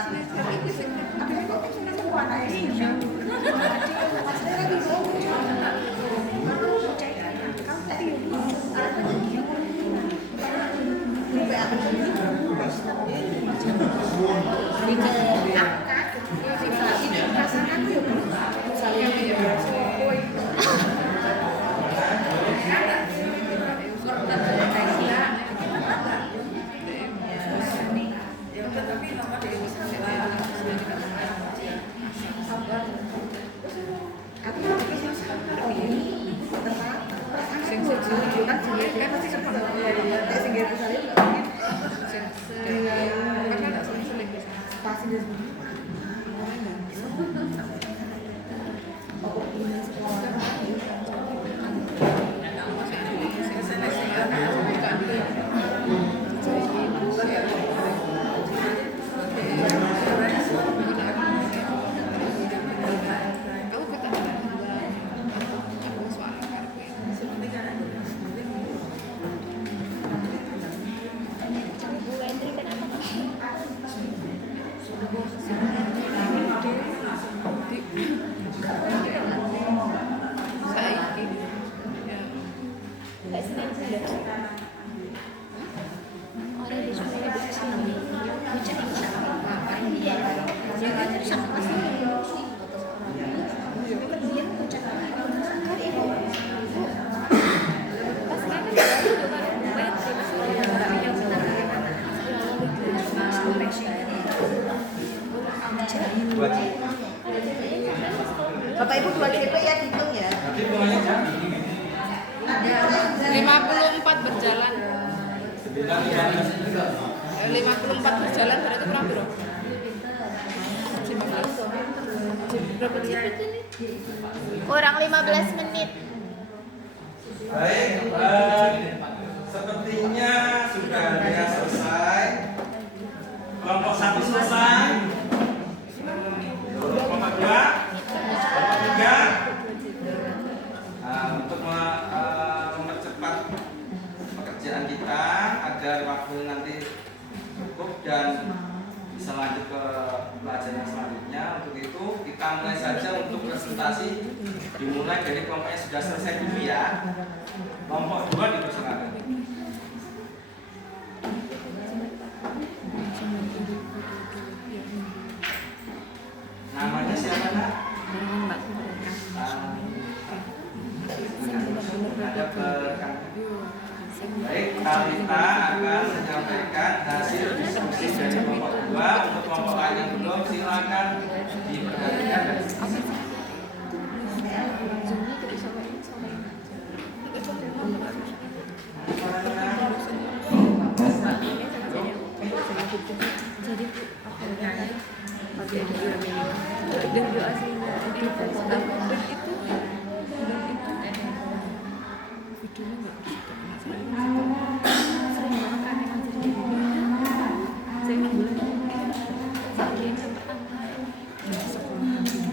54 berjalan berarti kurang berapa? Berapa cepet ini? Kurang 15 menit. Baik, sepertinya sudah ada yang selesai. Kelompok 1 selesai. Kelompok 2, kelompok 3. Nah, untuk mempercepat pekerjaan kita agar waktu nanti cukup dan bisa lanjut ke pelajaran selanjutnya. Untuk itu kita mulai saja untuk presentasi, dimulai dari kelompok yang sudah selesai dulu ya. Kelompok 2 dipersilakan. Namanya siapa nak? Baik, Kalita akan menyampaikan hasil diskusi dari kelompok 2. Untuk kelompok lain yang belum, silakan diperhatikan. Jadi pakai dan doa sehingga itu dan itu videonya nggak sering banget kan emang saya bulan sekian sampai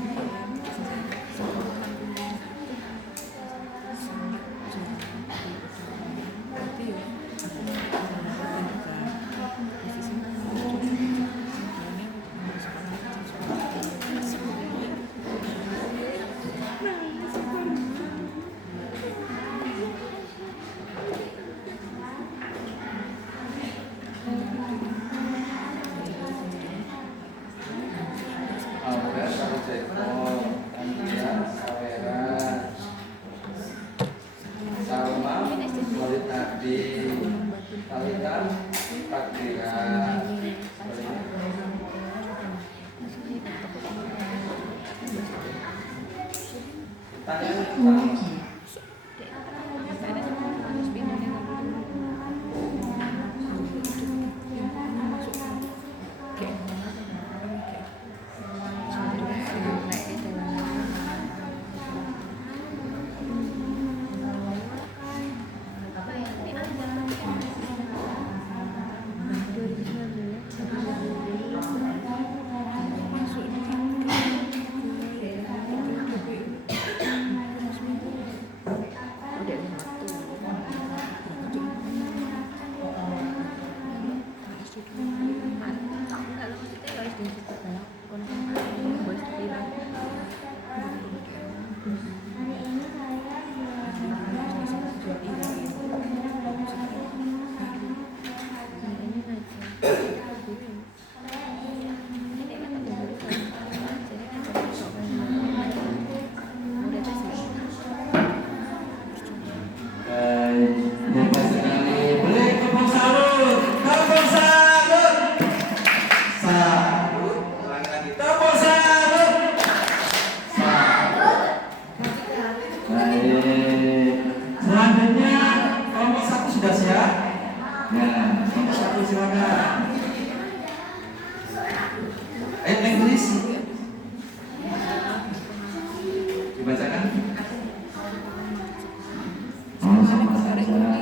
sekolahan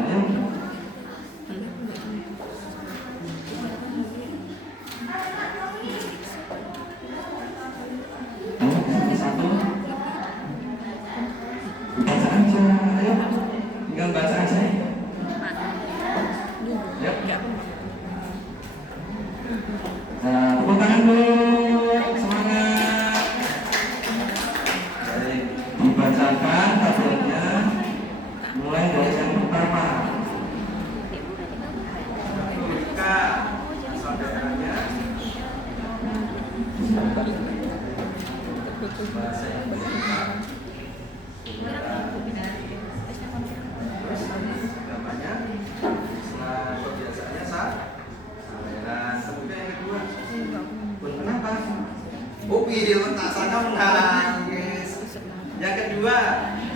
Yang kedua,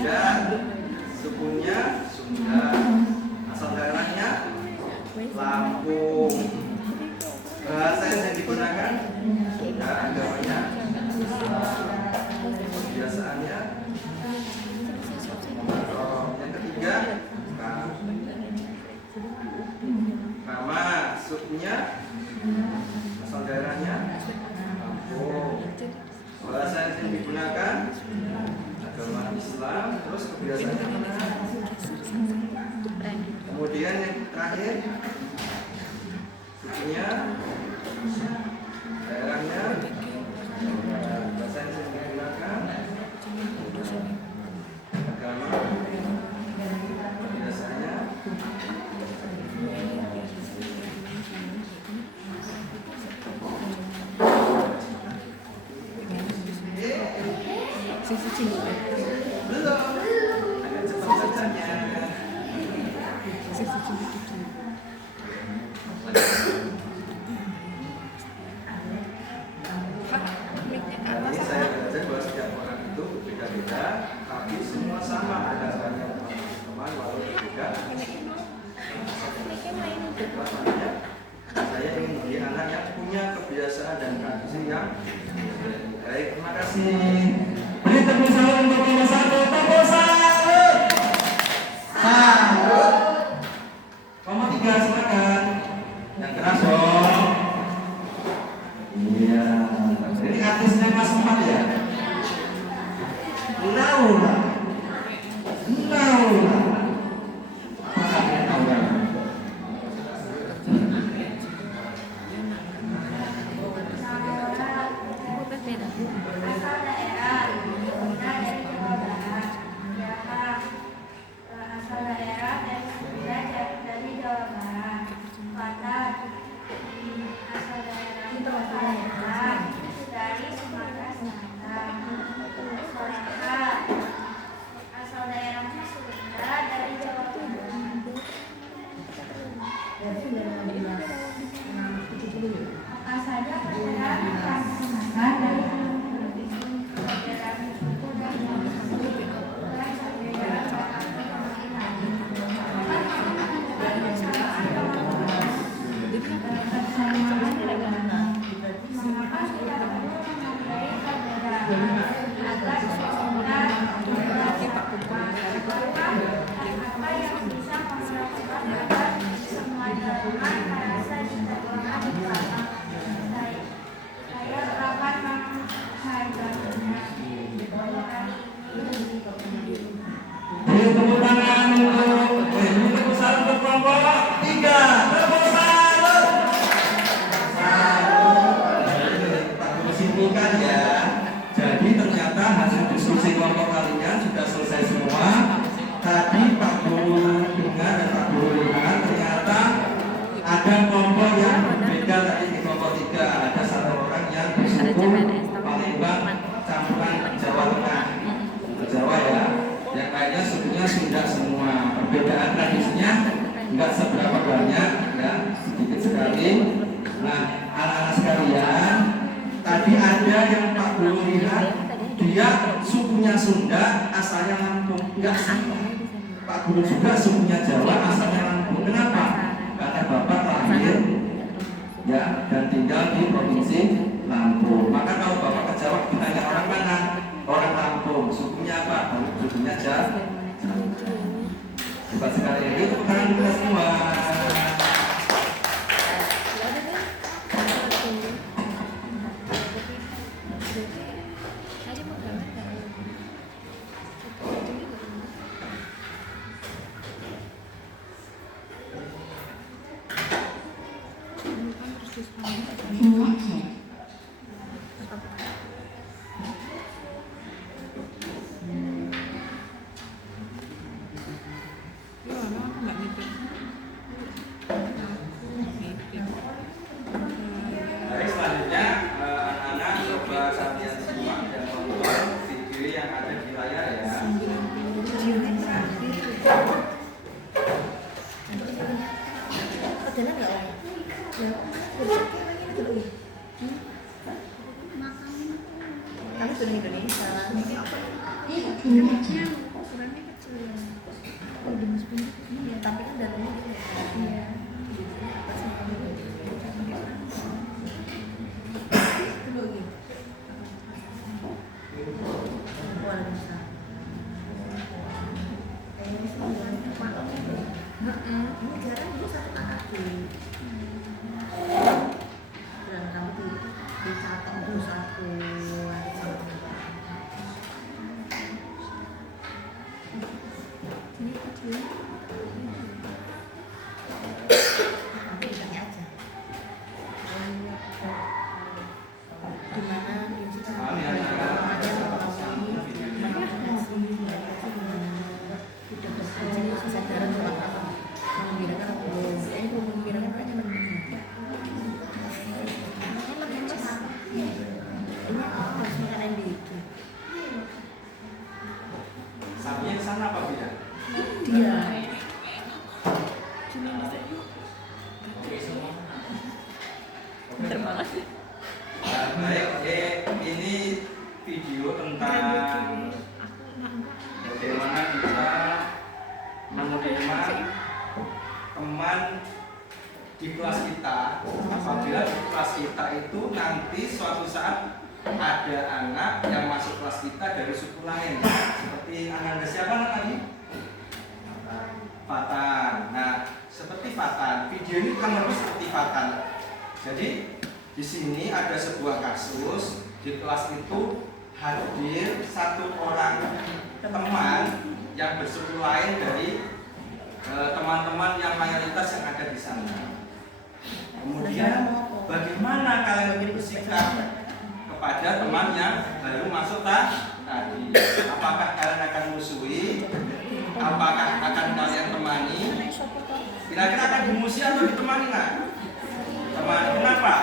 dan sukunya Sunda, asal daerahnya Lampung. kampung. Bahasa yang digunakan agamanya, kebiasaannya. Yang ketiga, nama, sukunya, asal daerahnya, kampung. Bahasa yang digunakan agama Islam, terus kebiasaannya. Kemudian yang terakhir, sukunya, daerahnya, bahasa yang digunakan, agama, kebiasaannya. Belum. Agak cepat bacanya. Ini saya belajar bahwa setiap orang itu berbeda-beda, tapi semua sama ada banyak teman walau berbeda. Makanya saya ingin menjadi anak yang punya kebiasaan dan tradisi yang baik. Terima kasih. Beri tepuk tangan untuk nomor 1. Tepuk salut. Salut. Nomor 3 silakan. Yang keras dong. Iya. Ini artisnya Mas 4 ya. Laura. Laura. Tepuk tangan untuk satu kelompok 3. Tepuk salut. Pak Guru simpulkan ya. Jadi ternyata hasil diskusi kelompok kalian sudah selesai semua. Tadi Pak Guru dengar dan Pak Guru lihat ternyata ada kelompok yang berbeda tadi di kelompok 3. Ada satu orang yang bersuku Palembang campuran Jawa Tengah. Jawa ya. Yang lainnya sukunya Sunda semua. Perbedaan tradisinya enggak seberapa banyak ya, sedikit sekali. Nah, anak-anak sekalian, tadi ada yang Pak Guru lihat dia sukunya Sunda, asalnya Lampung. Enggak sih. Pak Guru juga sukunya Jawa, asalnya Lampung. Kenapa? Karena Bapak lahir ya dan tinggal di provinsi Lampung. Maka kalau Bapak ke Jawa ditanya orang mana? Orang Lampung. Sukunya apa? Sukunya Jawa. Hebat sekali. Ini tepuk tangan kita semua. Baik, selanjutnya anak-anak coba latihan semua dan tonton video yang ada di layar ya. Kamu sudah Indonesia lah. Ukurannya kecil ya. Oh, di Mas Pundi. Iya, tapi kan dalamnya gitu. Iya. pinter banget. Nah, baik, ini video tentang bagaimana kita menerima teman di kelas kita. Apabila di kelas kita itu nanti suatu saat ada anak yang masuk kelas kita dari suku lain, seperti anak siapa tadi? Fatan. Nah, seperti Fatan, video ini kan lebih seperti Fatan. Jadi di sini ada sebuah kasus di kelas itu hadir satu orang teman yang bersuku lain dari teman-teman yang mayoritas yang ada di sana. Kemudian bagaimana kalian bersikap kepada teman yang baru masuk tadi? Apakah kalian akan musuhi? Apakah akan kalian temani? Kira-kira akan dimusuhi atau ditemani? Nah, temani. Kenapa?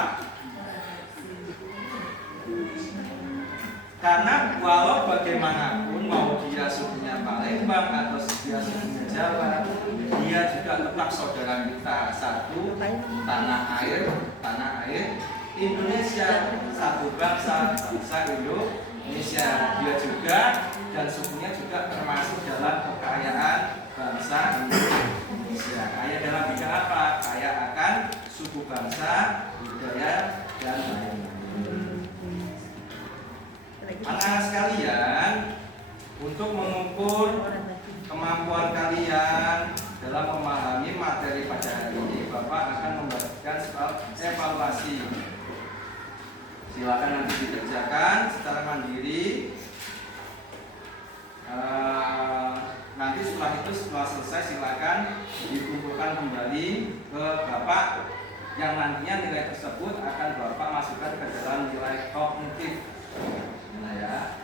Karena walau bagaimanapun mau dia sukunya Palembang atau dia sukunya Jawa, dia juga tetap saudara kita. Satu tanah air Indonesia, satu bangsa Indonesia. Dia juga dan sukunya juga termasuk dalam kekayaan bangsa Indonesia. Kaya dalam bidang apa? Kaya akan suku bangsa, budaya, dan lain-lain. Anak-anak sekalian, untuk mengukur kemampuan kalian dalam memahami materi pada hari ini, Bapak akan membagikan soal evaluasi. Silakan nanti dikerjakan secara mandiri. Nanti setelah selesai silakan dikumpulkan kembali ke Bapak, yang nantinya nilai tersebut akan Bapak masukkan ke dalam nilai kognitif. Nah ya.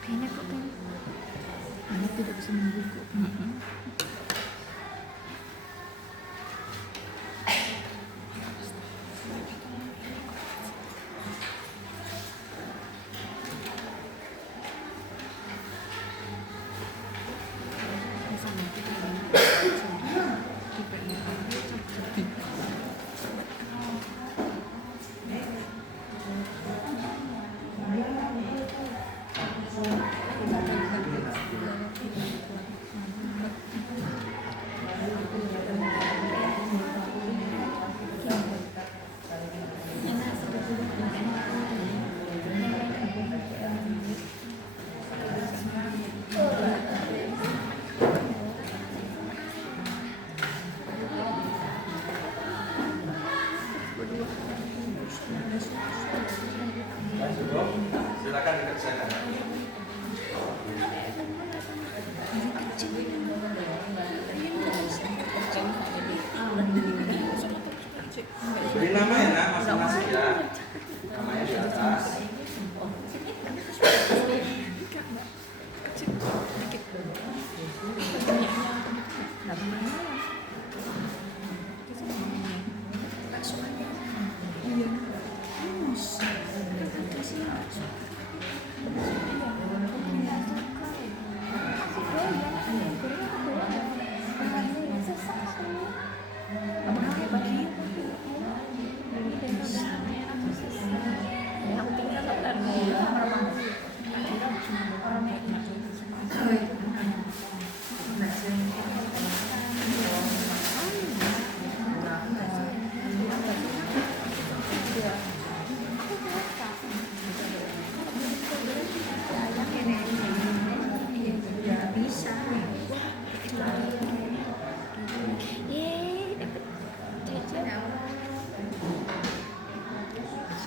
Kayaknya kok kan anak tidak bisa membuku. Silakan dikerjakan. Beri nama ya, nak, masing-masing ya. Namanya di atas.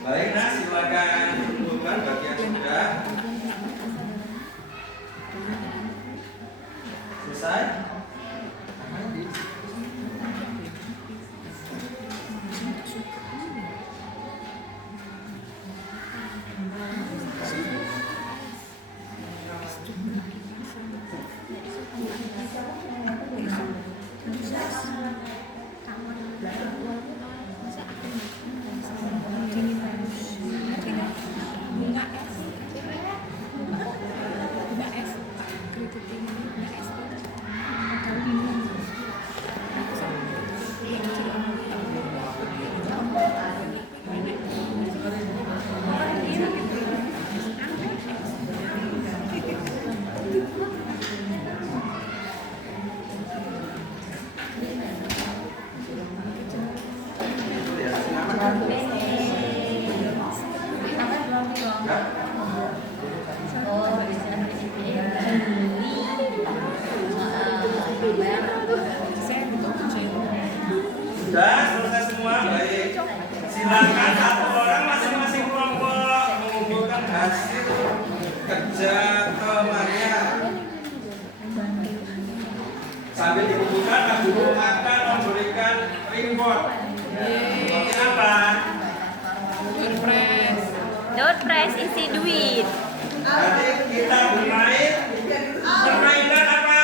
Baik, nah silakan dikumpulkan bagi yang sudah selesai. bukan Pak Guru akan memberikan reward. Seperti apa? Door prize isi duit. Nanti kita bermain permainan apa?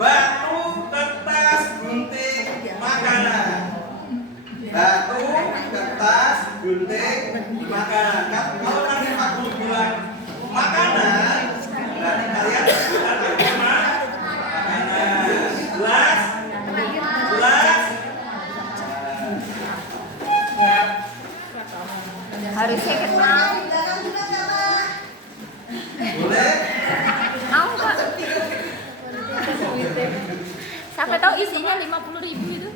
Batu, kertas, gunting, makanan. Batu, kertas, gunting, makanan. Kalau nanti Pak Guru bilang makanan, berarti kalian bukan makanan. Gelas, gelas. Harusnya kenal. Boleh? Mau nggak? Sampai tahu isinya 50.000 itu.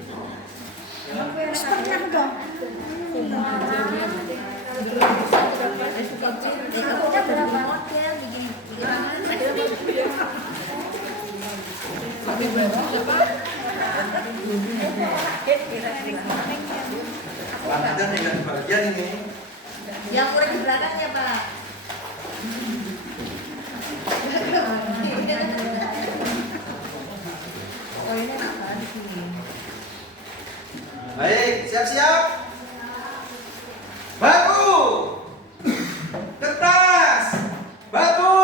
Lantaran yang bagian ini. Yang kurang di belakangnya Pak. Oh ini apa di sini? Baik, siap-siap. Batu, kertas, batu.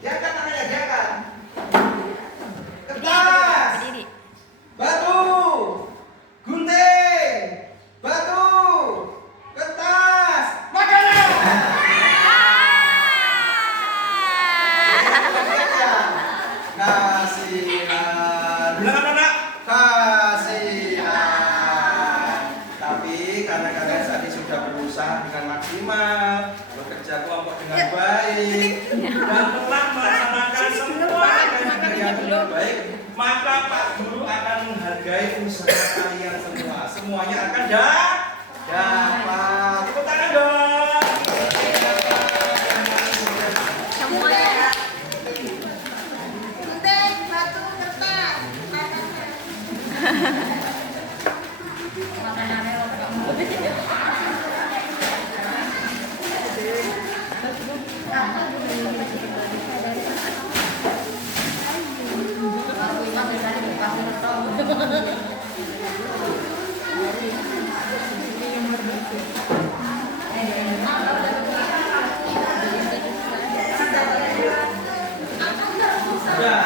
Diangkat tangannya, diangkat. Kertas, Berdiri. batu, gunting, batu, kertas, makanan. Kasihan. Bilang anak, kasihan. Tapi karena kalian tadi sudah berusaha dengan maksimal, bekerja kelompok dengan baik, dan telah melaksanakan semua yang dengan baik, maka Pak Guru akan menghargai usaha kalian semua. Semuanya akan dapat. Tepuk tangan dong. Semuanya. Gunting, batu, kertas, makanannya Sudah.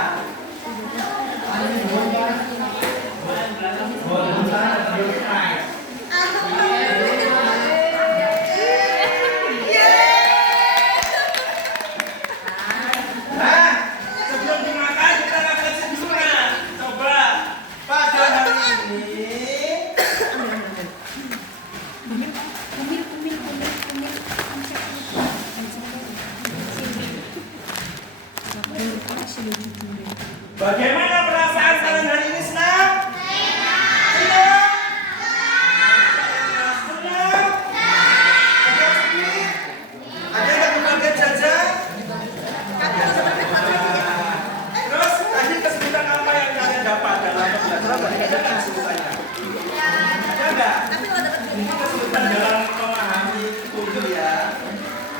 Nah, sebelum dimakan kita akan kesimpulan. Coba pada hari ini bagaimana perasaan kalian hari ini, senang? Senang? Senang? Ada sedih? Ada yang berbagai jajan? Terus tadi kesulitan apa yang kalian dapat dalam pembelajaran? Ada kesulitannya? Ada enggak? Ini kesulitan dalam memahami tutur ya.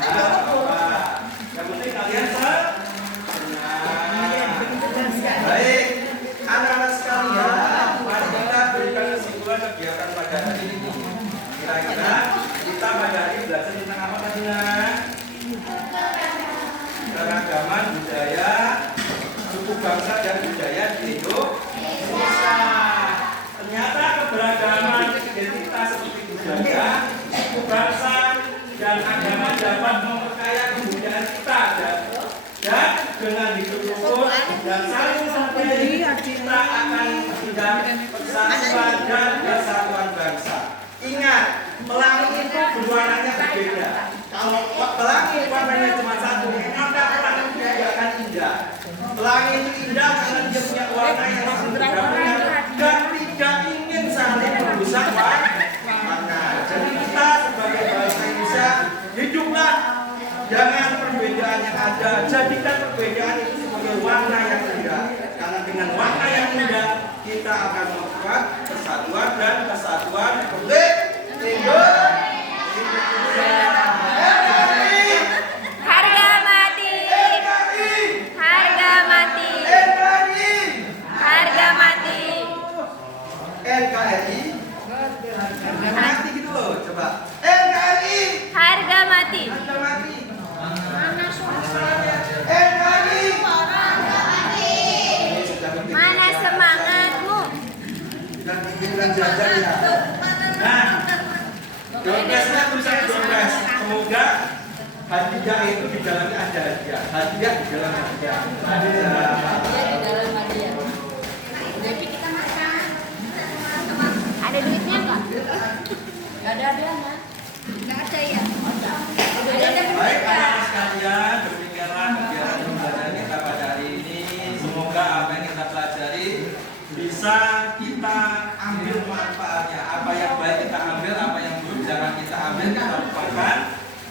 Nah, apa? Yang penting kalian senang. Baik, anak-anak sekalian, mari kita berikan kesimpulan kegiatan pada hari ini. Kira-kira kita pada hari ini belajar tentang apa tadi, Nak? Keragaman budaya, suku bangsa dan budaya di Indonesia. Ternyata keberagaman identitas seperti budaya, suku bangsa, dan agama dapat memperkaya kebudayaan kita dan dengan hidup rukun dan saling menghargai kita akan menjaga persatuan dan kesatuan bangsa. Ingat, pelangi itu berwarnanya berbeda. Kalau pelangi warnanya cuma satu, maka pelangi tidak akan indah. Pelangi itu indah karena dia punya warna yang berbeda dan tidak ingin saling merusak warna. Jadi kita sebagai bangsa Indonesia hiduplah jangan perbedaan yang ada, jadikan perbedaan itu sebagai warna yang indah. Karena dengan warna yang indah kita akan membuat persatuan dan kesatuan Republik Indonesia. Harga mati. Harga mati. Harga Hadiah itu di dalamnya ada hadiah. Hadiah di dalam hadiah. Hadiah. Dia di dalam hadiah. Jadi kita makan. Ada duitnya nggak? Gak ada hadiahnya. Nggak ada ya? Baik anak-anak sekalian, demikianlah kegiatan pembelajaran kita pada hari ini. Semoga apa yang kita pelajari bisa kita ambil manfaatnya. Apa yang baik kita ambil, apa yang buruk jangan kita ambil, kita lupakan.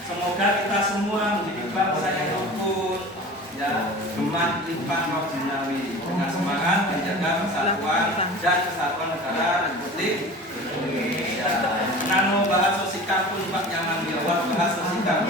Semoga kita semua menjadi bangsa yang rukun, ya, gemah limpah roh duniawi, dengan semangat menjaga persatuan dan kesatuan negara Republik Indonesia. Nano bahasa sikap pun pak nyaman biawat bahasa sikap.